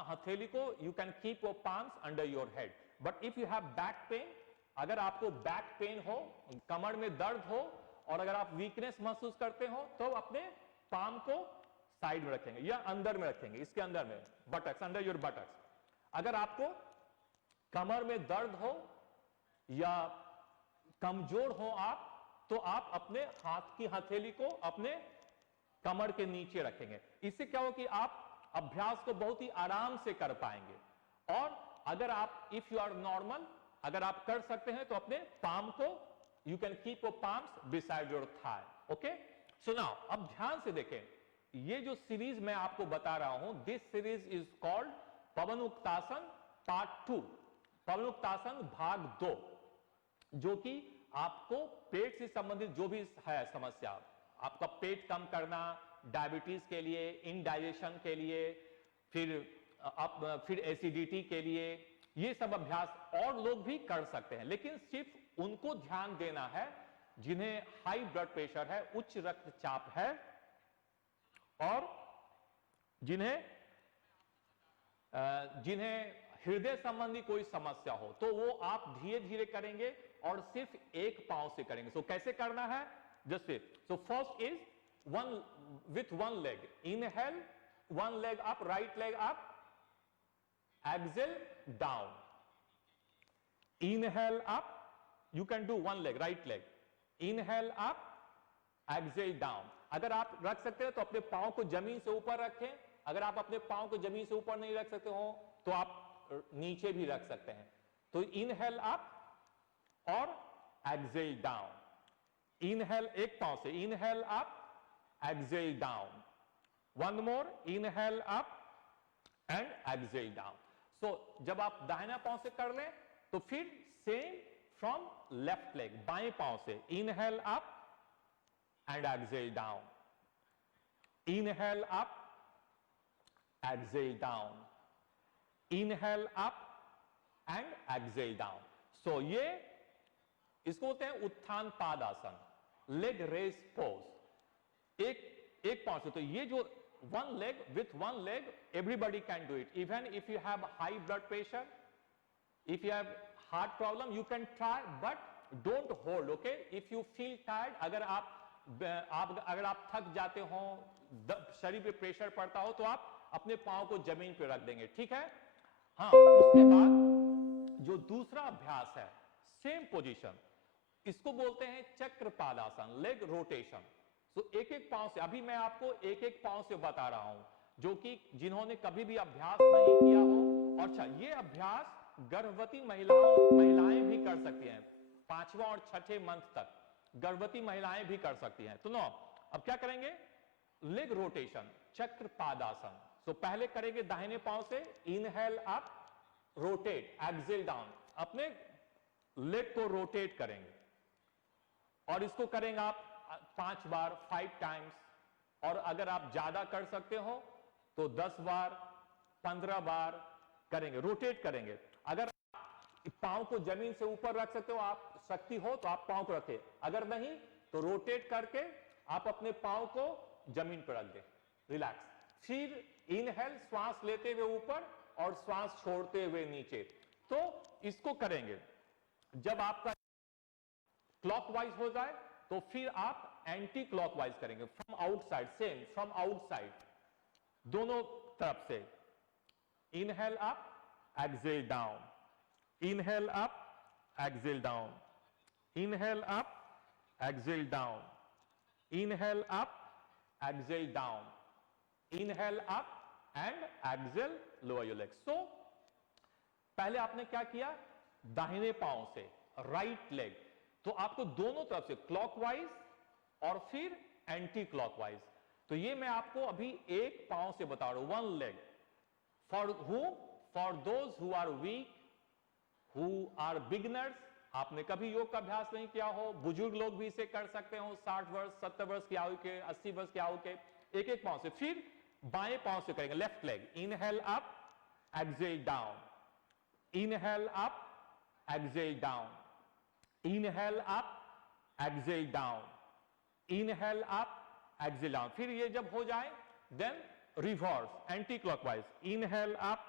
हथेली को, you can keep your palms under your head. But if you have back pain, अगर आपको बैक पेन हो, कमर में दर्द हो, और अगर आप वीकनेस महसूस करते हो, तो अपने पाम को साइड में रखेंगे या अंदर में रखेंगे, इसके अंदर में, बटक्स, अंडर योर बटक्स। अगर आपको कमर में दर्द हो या कमजोर हो आप, तो आप अपने हाथ की हथेली को अपने कमर के नीचे रखेंगे। इससे क्या हो कि आप अभ्यास को बहुत ही आराम से कर पाएंगे। और अगर आप, इफ यू आर नॉर्मल, अगर आप कर सकते हैं, तो अपने पाम को, you can keep your palms beside your thigh, okay. So now अब ध्यान से देखें, ये जो सीरीज मैं आपको बता रहा हूं, this series is called Pawanmuktasana part 2, Pawanmuktasana भाग 2, जो कि आपको पेट से संबंधित जो भी है समस्या, आपका पेट कम करना, डायबिटीज के लिए, इनडाइजेशन के लिए, फिर एसिडिटी के लिए, ये सब अभ्यास और लोग भी कर सकते हैं। लेकिन सिर्फ उनको ध्यान देना है जिन्हें हाई ब्लड प्रेशर है, उच्च रक्तचाप है, और जिन्हें हृदय संबंधी कोई समस्या हो, तो वो आप धीरे धीरे करेंगे और सिर्फ एक पांव से करेंगे। सो कैसे करना है, just so first is one with one leg, inhale, one leg up, right leg up, exhale down, inhale up, you can do one leg, right leg, inhale up, exhale down। अगर आप रख सकते हैं तो अपने पांव को जमीन से ऊपर रखें, अगर आप अपने पांव को जमीन से ऊपर नहीं रख सकते हो तो आप नीचे भी रख सकते हैं। तो इनहेल अप और एक्सेल डाउन, इनहेल एक पांव से, inhale up, exhale down, one more, inhale up, and exhale down. So जब आप दाहिना पांव से कर लें तो फिर सेम फ्रॉम लेफ्ट लेग, बाएं पांव से inhale up and exhale down, inhale up, exhale down, inhale up and exhale down. So ये इसको बोलते हैं उत्थान पादासन, लेग रेज पोज। एक पांव से, तो ये जो one leg with one leg everybody can do it, even if you have high blood pressure, if you have heart problem you can try, but don't hold, okay. If you feel tired, अगर आप थक जाते हो, शरीर पे pressure पड़ता हो, तो आप अपने पांव को जमीन पे रख देंगे, ठीक है। हाँ, उसके बाद जो दूसरा अभ्यास है, सेम पोजीशन, इसको बोलते हैं चक्रपादासन, लेग रोटेशन। तो एक एक पांव से, अभी मैं आपको एक एक पांव से बता रहा हूं, जो कि जिन्होंने कभी भी अभ्यास नहीं किया हो। और अच्छा, ये अभ्यास गर्भवती महिलाएं भी कर सकती हैं, 5वां और 6ठे मंथ तक गर्भवती महिलाएं भी कर सकती हैं। तो नो, अब क्या करेंगे, लेग रोटेशन, चक्रपादासन। तो पहले करेंगे दाहिने पांव से, inhale up, rotate, exhale down, अपने लेग को रोटेट करेंगे, और इसको करेंगे आप 5 बार, 5 टाइम्स। और अगर आप ज्यादा कर सकते हो तो 10 बार, 15 बार करेंगे, रोटेट करेंगे। अगर पांव को जमीन से ऊपर रख सकते हो, आप शक्ति हो तो आप पांव को रखें, अगर नहीं तो रोटेट करके आप अपने पांव को जमीन पर रख दें, रिलैक्स। फिर इनहेल, श्वास लेते हुए ऊपर और श्वास छोड़ते हुए नीचे। तो इसको करेंगे। जब आपका क्लॉकवाइज हो जाए तो फिर आप एंटी क्लॉकवाइज करेंगे, from outside, same from outside, दोनों तरफ से। Inhale up, exhale down, inhale up, exhale down, inhale up, exhale down, inhale up, exhale down, inhale up and exhale, lower your leg. So पहले आपने क्या किया, दाहिने पांव से, राइट लेग, तो आपको दोनों तरफ से क्लॉकवाइज और फिर एंटी क्लॉकवाइज। तो ये मैं आपको अभी एक पांव से बता रहा हूं, one leg. For those who are weak, who are beginners, आपने कभी योग का अभ्यास नहीं किया हो, बुजुर्ग लोग भी इसे कर सकते हो, 60 वर्ष, 70 वर्ष की आयु के, 80 वर्ष की आयु के, एक एक पांव से। फिर बाएं पांव से करेंगे, left leg, inhale up, exhale down, inhale up, exhale down, inhale up, exhale down, inhale up, exhale down. फिर ये जब हो जाए then reverse, anti clockwise, inhale up,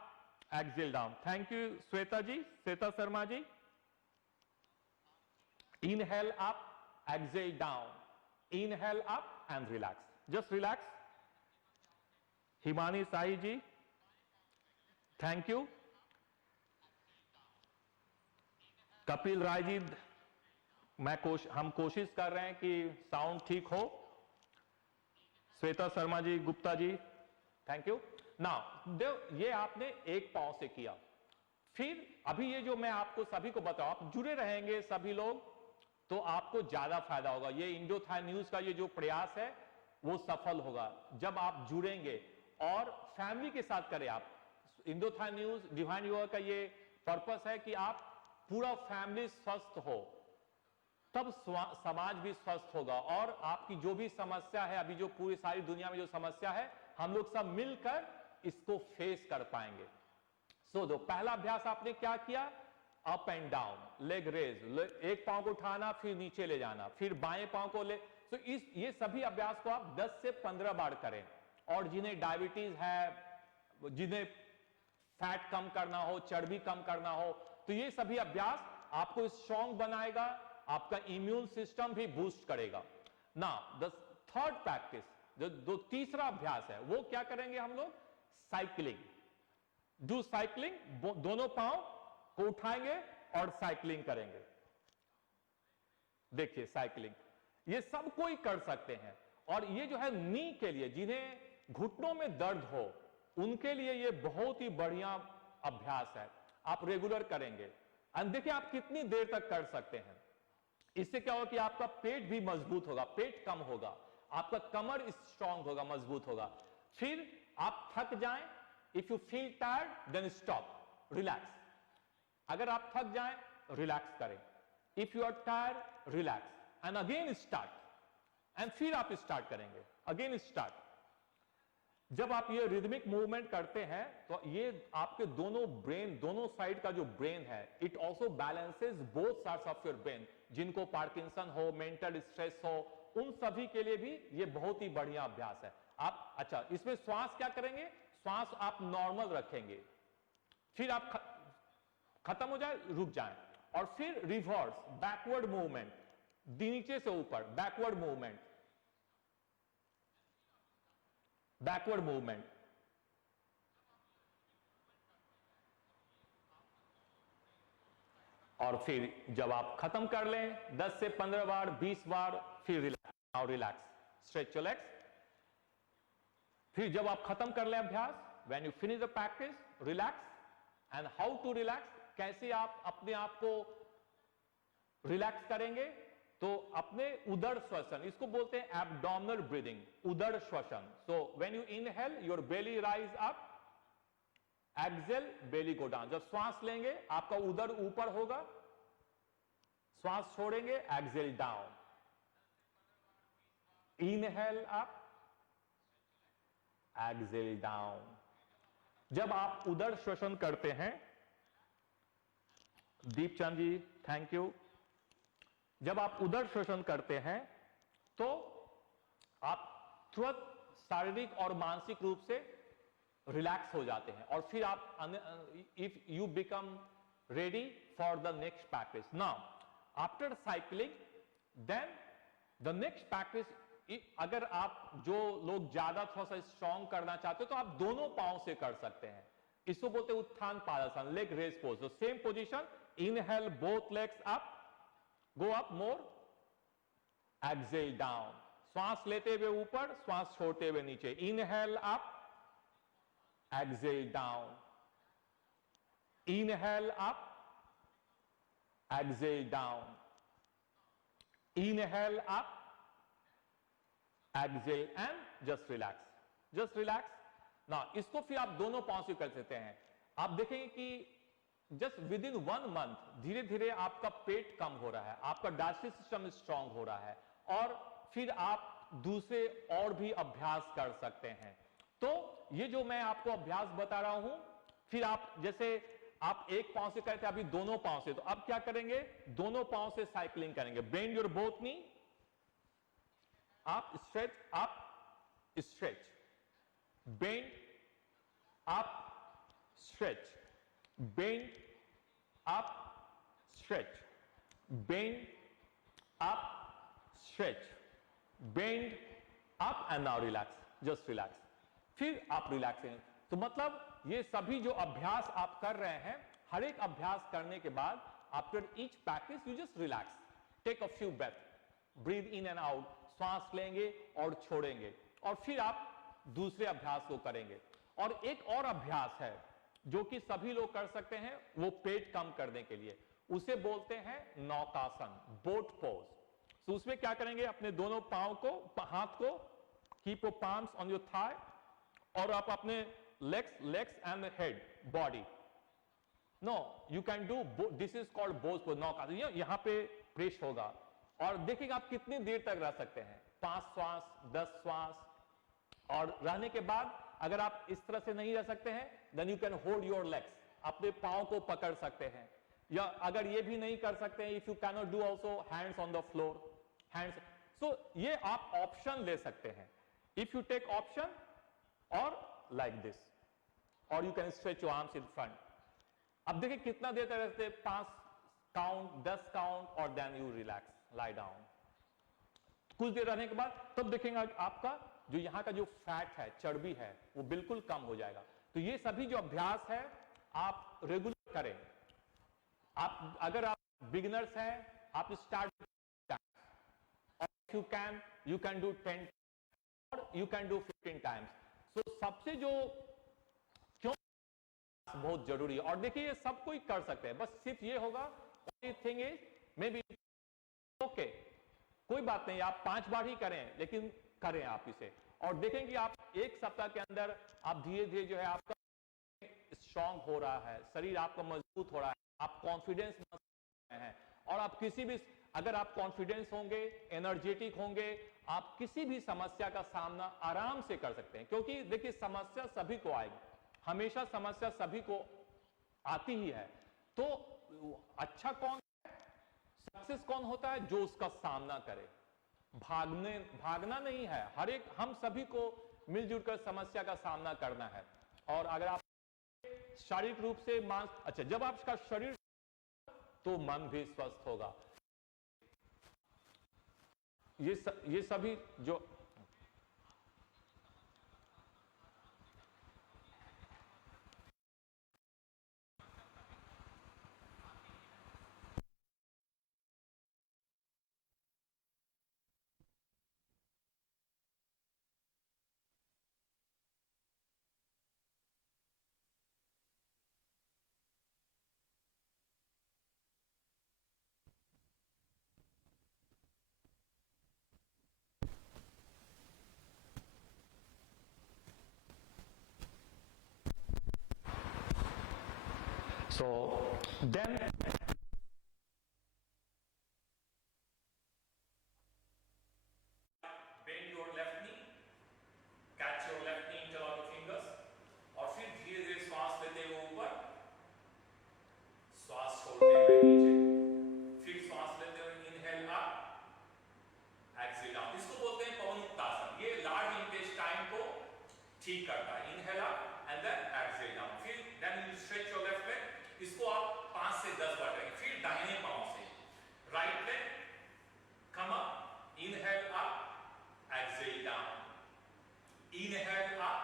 exhale down. Thank you Shweta ji, Shweta Sharma ji. Inhale up, exhale down, inhale up and relax, just relax. Himani Sai ji, thank you. Kapil Rai ji, हम कोशिश कर रहे हैं कि साउंड ठीक हो। Shweta Sharma ji, Gupta ji, thank you. Now ये आपने एक पांव से किया। फिर अभी ये जो मैं आपको सभी को बताऊं, आप जुड़े रहेंगे सभी लोग तो आपको ज्यादा फायदा होगा। ये इंडोथाई न्यूज का ये जो प्रयास है वो सफल होगा जब आप जुड़ेंगे और फैमिली के साथ करें। आप इंडोथाई न्यूज, डिवाइन योगा का ये पर्पस है कि आप पूरा फैमिली स्वस्थ हो, तब समाज भी स्वस्थ होगा। और आपकी जो भी समस्या है, अभी जो पूरी सारी दुनिया में जो समस्या है, हम लोग सब मिलकर इसको फेस कर पाएंगे। सो दो पहला अभ्यास आपने क्या किया, up and down, leg raise, एक पांव को उठाना फिर नीचे ले जाना, फिर बाएं पांव को ले। तो ये सभी अभ्यास को आप 10 से 15 बार करें। और जिन्हें डायबिटीज है, जिन्हें फैट कम करना हो, चर्बी कम करना हो, तो ये सभी अभ्यास आपको स्ट्रांग बनाएगा, आपका इम्यून सिस्टम भी बूस्ट करेगा ना। द थर्ड प्रैक्टिस, जो तीसरा अभ्यास है, वो क्या करेंगे हम लोग, साइकिलिंग। डू साइकिलिंग, दोनों पांव को उठाएंगे और साइकिलिंग करेंगे। देखिए साइकिलिंग, ये सब कोई कर सकते हैं। और ये जो है नी के लिए, जिन्हें घुटनों में दर्द हो, उनके लिए ये बहुत ही बढ़िया अभ्यास है। आप रेगुलर करेंगे और देखिए आप कितनी देर तक कर सकते हैं। इससे क्या होगा कि आपका पेट भी मजबूत होगा, पेट कम होगा, आपका कमर स्ट्रांग होगा, मजबूत होगा। फिर आप थक जाएं if you feel tired then stop, relax. अगर आप थक जाएं, रिलैक्स करें। If you are tired, relax and again start. And फिर आप स्टार्ट करेंगे, अगेन स्टार्ट। जब आप ये रिदमिक मूवमेंट करते हैं तो ये आपके दोनों ब्रेन, दोनों साइड का जो ब्रेन है, it also balances both sides of your brain. जिनको पार्किंसन हो, मेंटल स्ट्रेस हो, उन सभी के लिए भी ये बहुत ही बढ़िया अभ्यास है। आप अच्छा, इसमें श्वास क्या करेंगे? श्वास आप नॉर्मल रखेंगे, फिर आप खत्म हो जाए रुक जाएं, और फिर रिवर्स बैकवर्ड मूवमेंट, नीचे से ऊपर बैकवर्ड मूवमेंट, बैकवर्ड मूवमेंट। और फिर जब आप खत्म कर लें 10 से 15 बार, 20 बार, फिर relax. Now relax, stretch your legs. फिर जब आप खत्म कर लें अभ्यास, when you finish the practice, relax. And how to relax, कैसे आप अपने आप को रिलैक्स करेंगे? तो अपने उदर श्वसन, इसको बोलते हैं एब्डोमिनल ब्रीदिंग, उदर श्वसन। So when you inhale, your belly rise up, exhale, belly go down. जब श्वास लेंगे आपका उदर ऊपर होगा, श्वास छोड़ेंगे, exhale down. Inhale up, exhale down. जब आप उदर श्वसन करते हैं, दीपचंद जी थैंक यू, जब आप उदर श्वसन करते हैं तो आप तुरंत शारीरिक और मानसिक रूप से रिलैक्स हो जाते हैं, और फिर आप if you become ready for the next practice. Now after cycling, then the next practice, अगर आप जो लोग ज्यादा थोड़ा सा स्ट्रॉन्ग करना चाहते हो तो आप दोनों पांव से कर सकते हैं। इसको बोलते हैं उत्थान पादासन, लेग रेज पोज। तो same position, inhale both legs up, go up more, exhale down. श्वास लेते हुए ऊपर, श्वास छोड़ते हुए नीचे। Inhale up, exhale down, inhale up, exhale down, inhale up, exhale and just relax, just relax. ना इसको फिर आप दोनों पांव से कर सकते हैं। आप देखेंगे कि जस्ट विद इन 1 मंथ धीरे धीरे आपका पेट कम हो रहा है, आपका डाइजेस्टिव सिस्टम स्ट्रांग हो रहा है, और फिर आप दूसरे और भी अभ्यास कर सकते हैं। तो ये जो मैं आपको अभ्यास बता रहा हूं, फिर आप जैसे आप एक पांव से करते हैं, अभी दोनों पांव से, तो अब क्या करेंगे? दोनों पांव से साइकिलिंग करेंगे। बेंड योर बोथ नी, आप स्ट्रेच, आप स्ट्रेच, बेंड, आप stretch, bend, up, stretch, bend, up, stretch, bend, up and now relax, just relax. फिर आप रिलैक्स हैं। तो मतलब ये सभी जो अभ्यास आप कर रहे हैं, हर एक अभ्यास करने के बाद after each practice you just relax, take a few breath, breathe in and out, श्वास लेंगे और छोड़ेंगे, और फिर आप दूसरे अभ्यास को करेंगे। और एक और अभ्यास है जो कि सभी लोग कर सकते हैं, वो पेट कम करने के लिए, उसे बोलते हैं नौकासन, बोट पोज। तो उसमें क्या करेंगे? अपने दोनों पांव को, हाथ को, keep your palms on your thigh, और आप अपने legs and head, body. No, you can do, this is called boat pose, Naukasana. यहां पे प्रेस होगा, और देखिएगा आप कितनी देर तक रह सकते हैं, 5 श्वास, 10 श्वास। और रहने के बाद अगर आप इस तरह से नहीं रह सकते हैं, then you can hold your legs, अपने पांव को पकड़ सकते हैं। या अगर ये भी नहीं कर सकते हैं, if you can not do also, hands on the floor, hands. So ये आप ऑप्शन ले सकते हैं, इफ यू टेक ऑप्शन, और लाइक दिस, और you can stretch your arms in front. अब देखिए कितना देर तक रहते, 5 काउंट, 10 काउंट, और then you relax, lie down. कुछ देर रहने के बाद तब देखेंगे आपका जो यहां का जो फैट है, चर्बी है, वो बिल्कुल कम हो जाएगा। तो ये सभी जो अभ्यास है आप रेगुलर करें। आप अगर आप बिगिनर्स हैं, आप स्टार्ट, यू कैन डू 10 और यू कैन डू 15 टाइम्स। सो सबसे जो क्यों बहुत जरूरी है, और देखिए ये सब कोई कर सकते हैं, बस सिर्फ ये होगा, only thing is may be okay, कोई बात नहीं, आप 5 बार ही करें, लेकिन करें आप इसे, और देखें कि आप 1 सप्ताह के अंदर आप धीरे धीरे जो है आपका स्ट्रांग हो रहा है, शरीर आपका मजबूत हो रहा है, आप कॉन्फिडेंस हैं, और आप किसी भी, अगर आप कॉन्फिडेंस होंगे, एनर्जेटिक होंगे, आप किसी भी समस्या का सामना आराम से कर सकते हैं। क्योंकि देखिए समस्या सभी को आएगी, हमेशा समस्या सभी को आती ही है। तो अच्छा कौन, सक्सेस कौन होता है? जो उसका सामना करे। भागना नहीं है, हर एक, हम सभी को मिलजुल कर समस्या का सामना करना है। और अगर आप शारीरिक रूप से अच्छा, जब आपका शरीर तो मन भी स्वस्थ होगा। ये सभी जो so then bend your left knee, catch your left knee, interlock your fingers, और फिर धीरे धीरे श्वास लेते हुए ऊपर, श्वास छोड़ते हुए नीचे, फिर श्वास लेते हुए इनहेल अप, एक्सहेल डाउन। इसको बोलते हैं पवन मुक्तासन। ये लार्ज इंटेस्टाइन को ठीक करता है। Inhale up and then exhale down. फिर then you stretch your left leg. इसको आप 5 से 10 बार करेंगे। फिर दाहिने पांव से right leg come up, inhale up, exhale down, inhale up,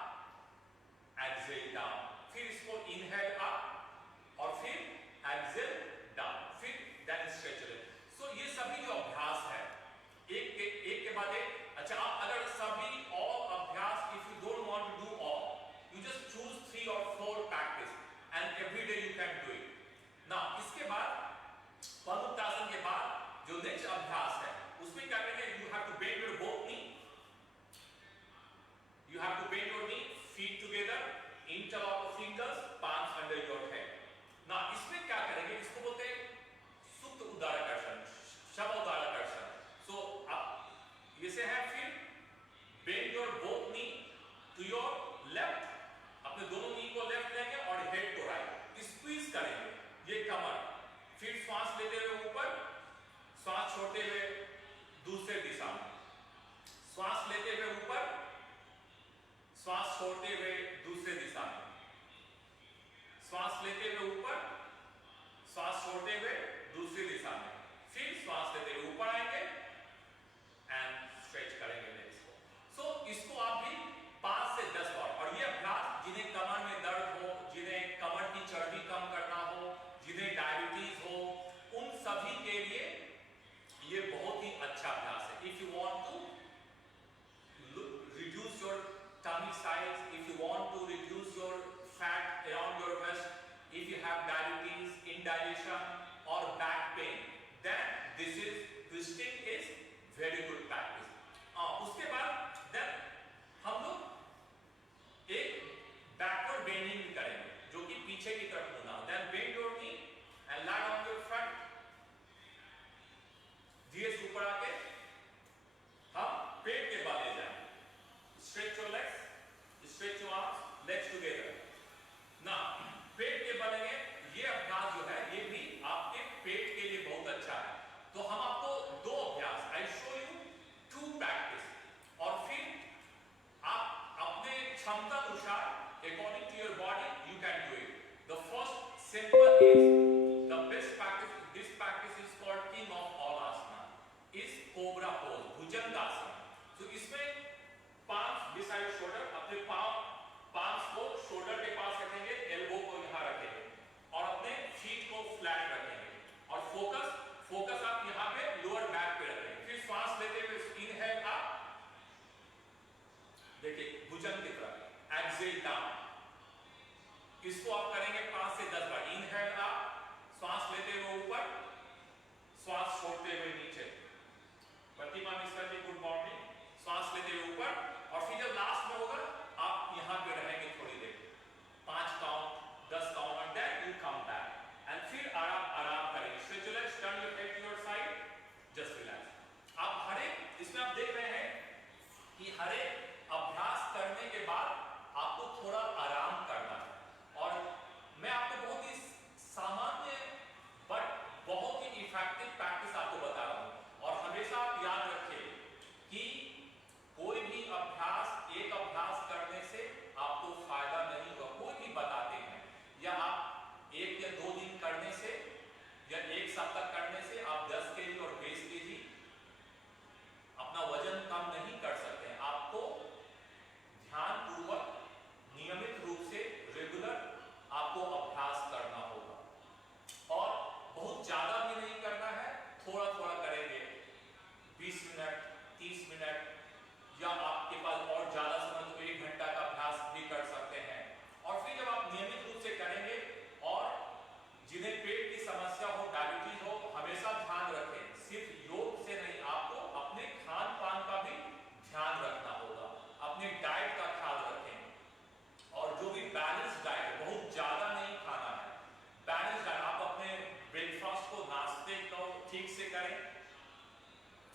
exhale down, फिर इसको इनहेल अप और फिर एक्सहेल डाउन, फिर देन स्ट्रेच लेग। सो ये सभी जो अभ्यास है एक के बाद एक। अच्छा, आप अगर सभी ऑल अभ्यास, if you don't want to do all, you just choose 3 or 4 practice and every day you can do it. Now इसके बाद पद्मासन के बाद जो नेक्स्ट अभ्यास है उसमें क्या करेंगे? You have to bend your both knee, you have to bend your knee, feet together, interlock your fingers, palms under your head. Now इसमें क्या करेंगे? इसको बोलते हैं सुप्त उदाराकर्षण, शव उदाराकर्षण। So आप ये से है, फिर bend your both knee to your left, अपने दोनों नी को लेफ्ट लेंगे और हेड को राइट, स्क्वीज करेंगे ये कमर। फिर श्वास लेते हुए ऊपर, श्वास छोड़ते हुए दूसरे दिशा में, श्वास लेते हुए ऊपर, श्वास छोड़ते हुए दूसरे दिशा में, श्वास लेते हुए ऊपर, श्वास छोड़ते हुए दूसरी दिशा में, फिर श्वास लेते हुए ऊपर आएंगे एंड स्ट्रेच करेंगे लेग्स को। सो इसको आप भी 5 से 10 बार, और ये अभ्यास जिन्हें कमर में दर्द हो, जिन्हें कमर की चर्बी कम करना हो, जिन्हें डायबिटीज हो, उन सभी के लिए ये बहुत ही अच्छा अभ्यास है। If you want to reduce your tummy size, if you want to reduce your fat around your waist, if you have diabetes, indigestion or back pain, then twisting is very good practice. उसके बाद then हम लोग एक backward bending भी करेंगे, जो कि पीछे की तरफ होना। Then bend your knee and lie on your front, धीरे से ऊपर आके हम पेट के बल ले जाएंगे। Stretch your legs, stretch your arms, legs together. Now, पेट के बल में ये अभ्यास जो है ये भी आपके पेट के लिए बहुत अच्छा है। तो हम आपको 2 अभ्यास, I show you 2 practice, और फिर आप अपने क्षमता अनुसार according to your body you can do it. The first simple is the best practice. This practice is called king of all asana. Is cobra pose, भुजंगासन। तो इसमें palms beside shoulder, अपने palms को shoulder के पास रखेंगे, elbow को यहाँ रखेंगे और अपने feet को flat रखेंगे, और फोकस आप यहाँ पे lower back पे रखेंगे। फिर श्वास लेते हुए inhale up, देखिए भुजंग की तरफ, exhale down। इसको आप करेंगे 5 से 10 बार। inhale up, श्वास लेते हुए ऊपर, श्वास छोड़ते हुए नीचे। प्रतिमा मिश्रा जी गुड मॉर्निंग। श्वास लेते हुए ऊपर, और फिर जब लास्ट में होगा आप यहां पे रहेंगे थोड़ी देर, 5 काउंट, 10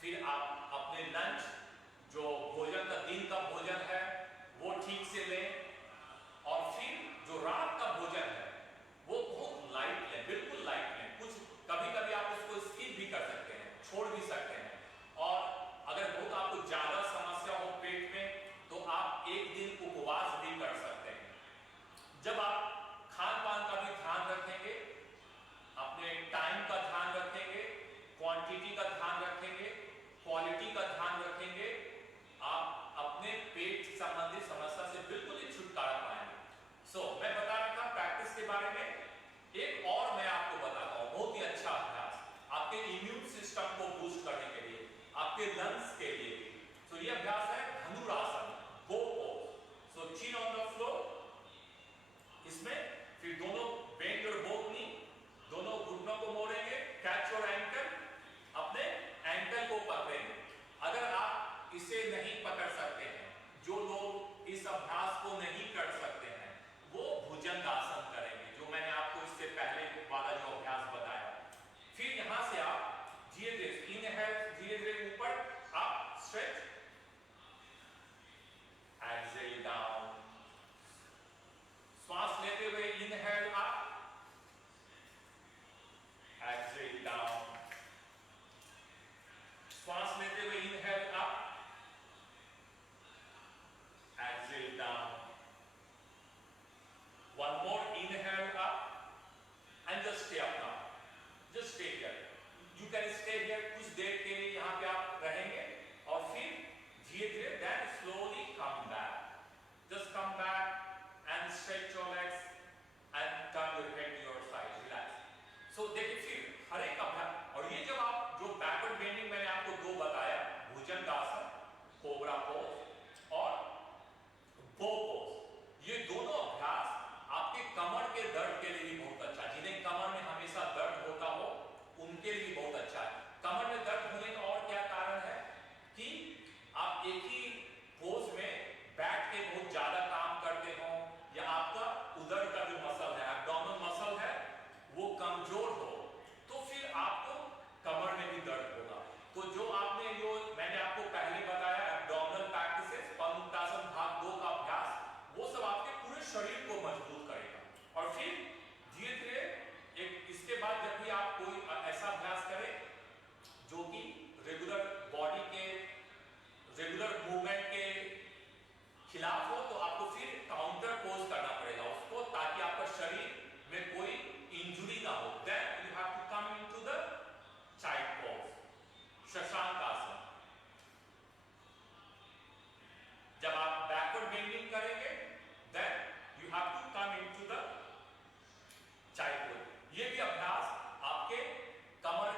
फिर आप अपने लंच, जो भोजन का दिन का भोजन है वो ठीक से लें, और फिर जो रात का भोजन है वो बहुत लाइट लें, बिल्कुल लाइट लें। कुछ कभी कभी आप उसको स्किप भी कर सकते हैं, छोड़ भी सकते हैं। और अगर बहुत आपको ज्यादा समस्या हो पेट में तो आप एक दिन उपवास भी कर सकते हैं। जब आप खान पान का भी ध्यान रखेंगे, अपने टाइम का ध्यान रखेंगे, क्वांटिटी का ध्यान रखेंगे, क्वालिटी का ध्यान रखेंगे, आप अपने पेट संबंधी समस्या से बिल्कुल ही छुटकारा पाएंगे। मैं बता रहा था प्रैक्टिस के बारे में। एक और मैं आपको बताता हूं, बहुत ही अच्छा अभ्यास आपके इम्यून सिस्टम को बूस्ट करने के लिए, आपके लंग्स के लिए। ये अभ्यास है Dhanurasana, bow pose. Chin on the floor, इसमें फिर दोनों बेंड और बोथ नी, दोनों घुटनों को मोड़ेंगे, कैच और एंकल, अपने एंकल को पकड़ेंगे। अगर आप इसे नहीं पकड़ सकते हैं, जो लोग इस अभ्यास को नहीं कर सकते हैं, वो भुजंगासन करेंगे, जो मैंने आपको इससे पहले वाला जो अभ्यास बताया। फिर यहां से आप धीरे धीरे इनहेल, धीरे धीरे ऊपर आप स्ट्रेच, एक्सहेल डाउन, श्वास लेते हुए इनहेल अप, एक्सहेल डाउन, श्वास लेते हुए inhale up, exhale down, one more inhale up and just stay up now, just stay here, you can stay here कुछ देर के लिए यहां पे आप रहेंगे, और फिर धीरे धीरे then slowly come back, just come back and stretch your legs and turn your head to your side, relax। देखिए फिर हर एक अभ्यास, और ये जब आप जो बैकवर्ड बेंडिंग मैंने आपको दो बताया, भुजंगासन, कोबरा पोज और बो पोज, ये दोनों अभ्यास आपके कमर के दर्द के लिए भी बहुत अच्छा है। जिन्हें कमर में हमेशा दर्द होता हो उनके लिए भी बहुत अच्छा है। कमर में दर्द होने का और क्या कारण है कि आप एक ही पोज में बैठ के बहुत ज्यादा काम करते हो, या आपका उदर का जो मसल है, एब्डोमेनल मसल है, वो कमजोर हो, तो फिर आपको कमर में भी दर्द होगा। तो जो मैंने आपको पहले बताया एब्डोमिनल प्रैक्टिसेस, पद्मासन भाग 2 का अभ्यास, वो सब आपके पूरे शरीर को मजबूत करेगा। और फिर धीरे धीरे इसके बाद जब भी आप कोई ऐसा अभ्यास करें जो कि रेगुलर बॉडी के रेगुलर मूवमेंट के खिलाफ हो, तो आपको फिर काउंटर पोज करना पड़ेगा उसको, ताकि आपका शरीर में कोई इंजुरी ना हो। Then you have to come into the child pose, शशांक आसन। जब आप बैकवर्ड बेंडिंग करेंगे then you have to come into the child pose। ये भी अभ्यास आपके कमर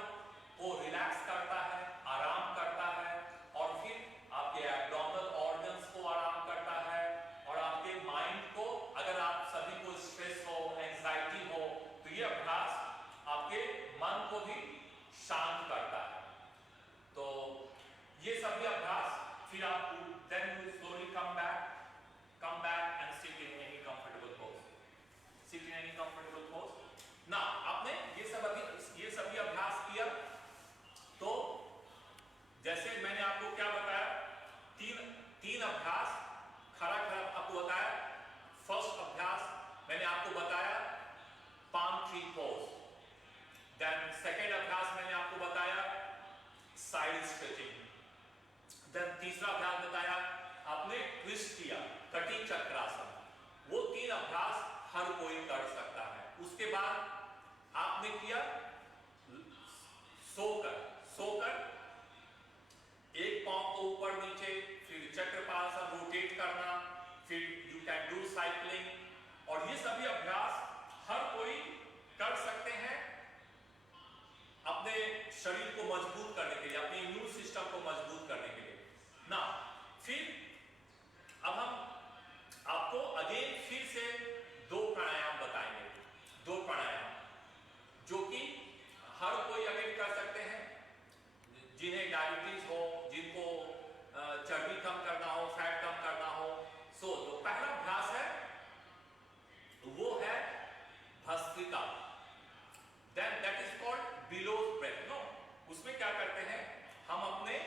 को रिलैक्स करता है, आराम करता है, और फिर आपके एब्डोमिनल ऑर्गन्स को आराम करता है, और आपके माइंड को, अगर आप सभी को स्ट्रेस हो, एंजाइटी हो, तो ये अभ्यास आपके मन को भी शांत करता है। तो ये सभी अभ्यास फिर आप then you slowly come back and sit in any comfortable pose, sit in any comfortable pose। ना आपने ये सभी अभ्यास किया, तो जैसे मैंने आपको क्या बताया, तीन अभ्यास खड़ा आपको बताया। फर्स्ट अभ्यास मैंने आपको बताया palm tree pose, then second अभ्यास मैंने आपको बताया साइड स्ट्रेचिंग, देन तीसरा अभ्यास बताया आपने ट्विस्ट किया, कटी चक्रासन। वो 3 अभ्यास हर कोई कर सकता है। उसके बाद आपने किया सोकर एक पांव को ऊपर नीचे, फिर चक्रपासन रोटेट करना, फिर यू कैन डू साइक्लिंग, और ये सभी अभ्यास हर कोई कर सकते हैं अपने शरीर को मजबूत करने के लिए, अपने इम्यून सिस्टम को मजबूत करने के लिए। ना फिर अब हम आपको अगेन फिर से 2 प्राणायाम बताएंगे, 2 प्राणायाम जो कि हर कोई अगेन कर सकते हैं, जिन्हें डायबिटीज हो, जिनको चर्बी कम करना हो, फैट कम करना हो। तो पहला अभ्यास है वो है भस्त्रिका, then that is called bellows breath. No, उसमें क्या करते हैं हम अपने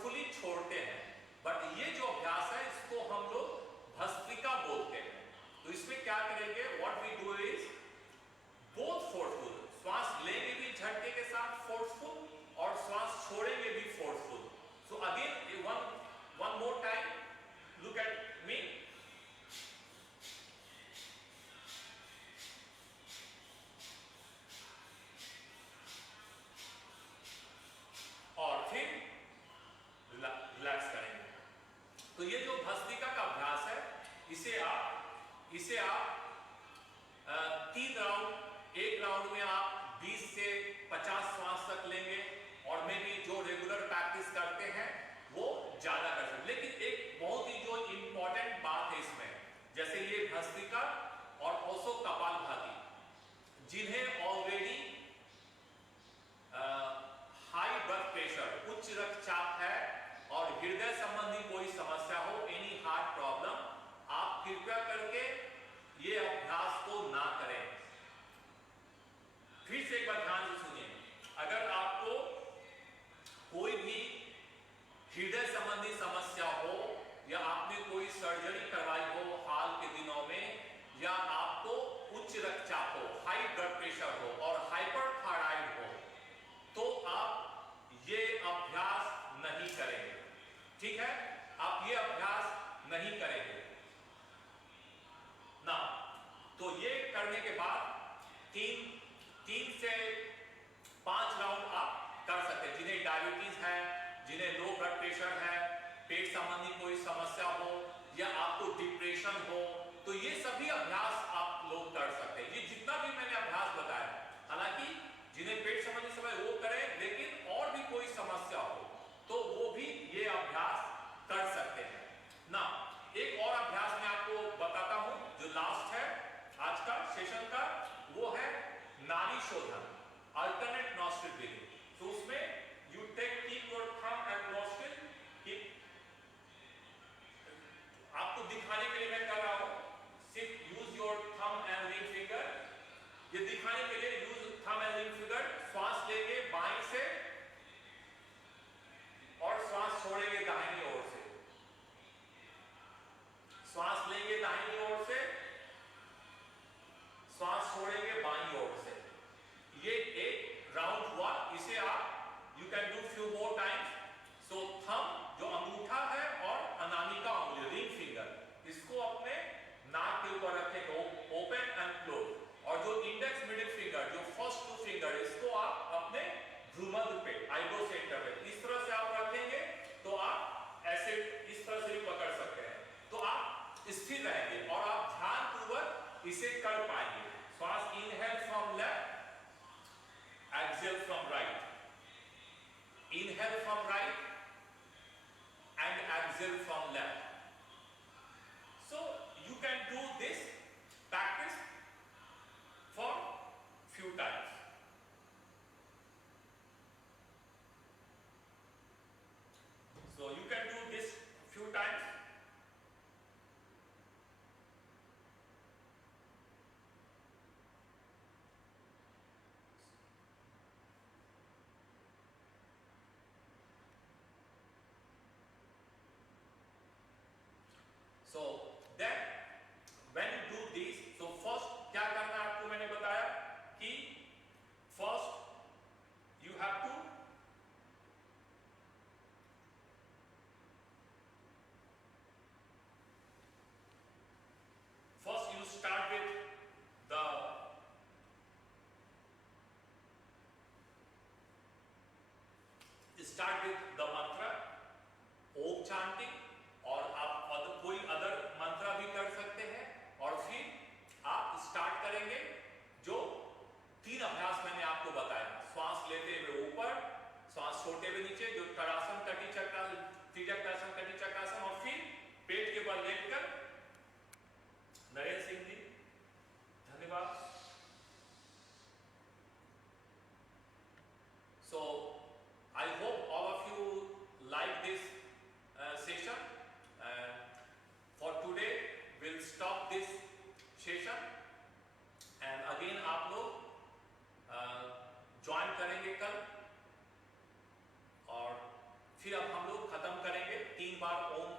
फोर्सफुली छोड़ते हैं, बट ये जो अभ्यास है इसको हम लोग भस्त्रिका बोलते हैं। तो इसमें क्या करेंगे, what we do is both forceful, श्वास लेंगे भी झटके के साथ फोर्सफुल और श्वास छोड़ेंगे भी forceful. So again one more time, look at me, और फिर रिलैक्स करेंगे। तो ये जो भस्त्रिका का अभ्यास है, इसे आप 3 राउंड, एक राउंड में आप 20 से 50 श्वास तक लेंगे, और में भी जो रेगुलर प्रैक्टिस करते हैं वो ज्यादा कर सकते। लेकिन एक बहुत ही जो इंपॉर्टेंट बात है इसमें, जैसे ये भस्त्रिका और ऑल्सो कपालभाति, जिन्हें ऑलरेडी हाई ब्लड प्रेशर, उच्च रक्तचाप है और हृदय संबंधी कोई समस्या हो, एनी हार्ट प्रॉब्लम, आप कृपया करके ये अभ्यास को ना करें। फिर से एक बार ध्यान से सुनिए, अगर आपको कोई भी हृदय संबंधी समस्या हो, या आपने कोई सर्जरी करवाई हो हाल के दिनों में, या आपको उच्च रक्तचाप हो, हाई ब्लड प्रेशर हो और हाइपरथायराइड हो, तो आप ये अभ्यास नहीं करेंगे। ठीक है, आप ये अभ्यास नहीं करेंगे ना। तो ये करने के बाद 3 से 5 राउंड आप कर सकते हैं। जिन्हें डायबिटीज है, जिन्हें लो ब्लड प्रेशर है, पेट संबंधी कोई समस्या हो, या आपको डिप्रेशन हो, तो ये सभी अभ्यास आप लोग कर सकते हैं। ये जितना भी मैंने अभ्यास बताया, हालांकि जिन्हें पेट संबंधी समस्या वो करें, लेकिन और भी कोई समस्या हो तो वो भी ये अभ्यास कर सकते हैं ना। एक और अभ्यास मैं आपको बताता हूं जो लास्ट है आज का सेशन का, वो है नाड़ी शोधन, अल्टरनेट नॉस्ट्रिल ब्रीथिंग। तो उसमें you keep your thumb and nostril, आपको दिखाने के लिए मैं कर रहा हूं, सिर्फ use your thumb and ring finger. ये दिखाने के लिए use thumb and ring finger. श्वास लेंगे बाएं से और श्वास छोड़ेंगे दाहिनी ओर से, श्वास लेंगे दाहिनी ओर से, श्वास छोड़ेंगे बाईं ओर से। ये एक राउंड हुआ, इसे आप you can do few more times. So thumb जो अंगूठा है और अनामिका उंगली, रिंग फिंगर, इसको अपने नाक के ऊपर रखेंगे, ओपन एंड क्लोज, और जो इंडेक्स मिडिल फिंगर, जो फर्स्ट 2 फिंगर, इसको आप अपने भ्रूमध्य पे, आईब्रो सेंटर पे इस तरह से आप रखेंगे, तो आप ऐसे इस तरह से भी पकड़ सकते हैं। तो आप स्थिर रहेंगे और आप ध्यानपूर्वक इसे कर पाएंगे। श्वास inhale from left, exhale from right, inhale from right and exhale from left. So you can do this practice for few times. So you can do this few times. So then when you do this, so first क्या करना है आपको मैंने बताया कि first you have to start with the mantra, Om chanting, और आप कोई अदर मंत्रा भी कर सकते हैं, और फिर आप स्टार्ट करेंगे जो 3 अभ्यास मैंने आपको बताया। श्वास लेते हुए ऊपर, श्वास छोड़ते हुए नीचे, जो ताड़ासन, कटी चक्रासन, त्रिजटासन, कटी चक्रासन, और फिर पेट के बल लेटकर। नरेंद्र सिंह जी धन्यवाद। So I hope all of you like our own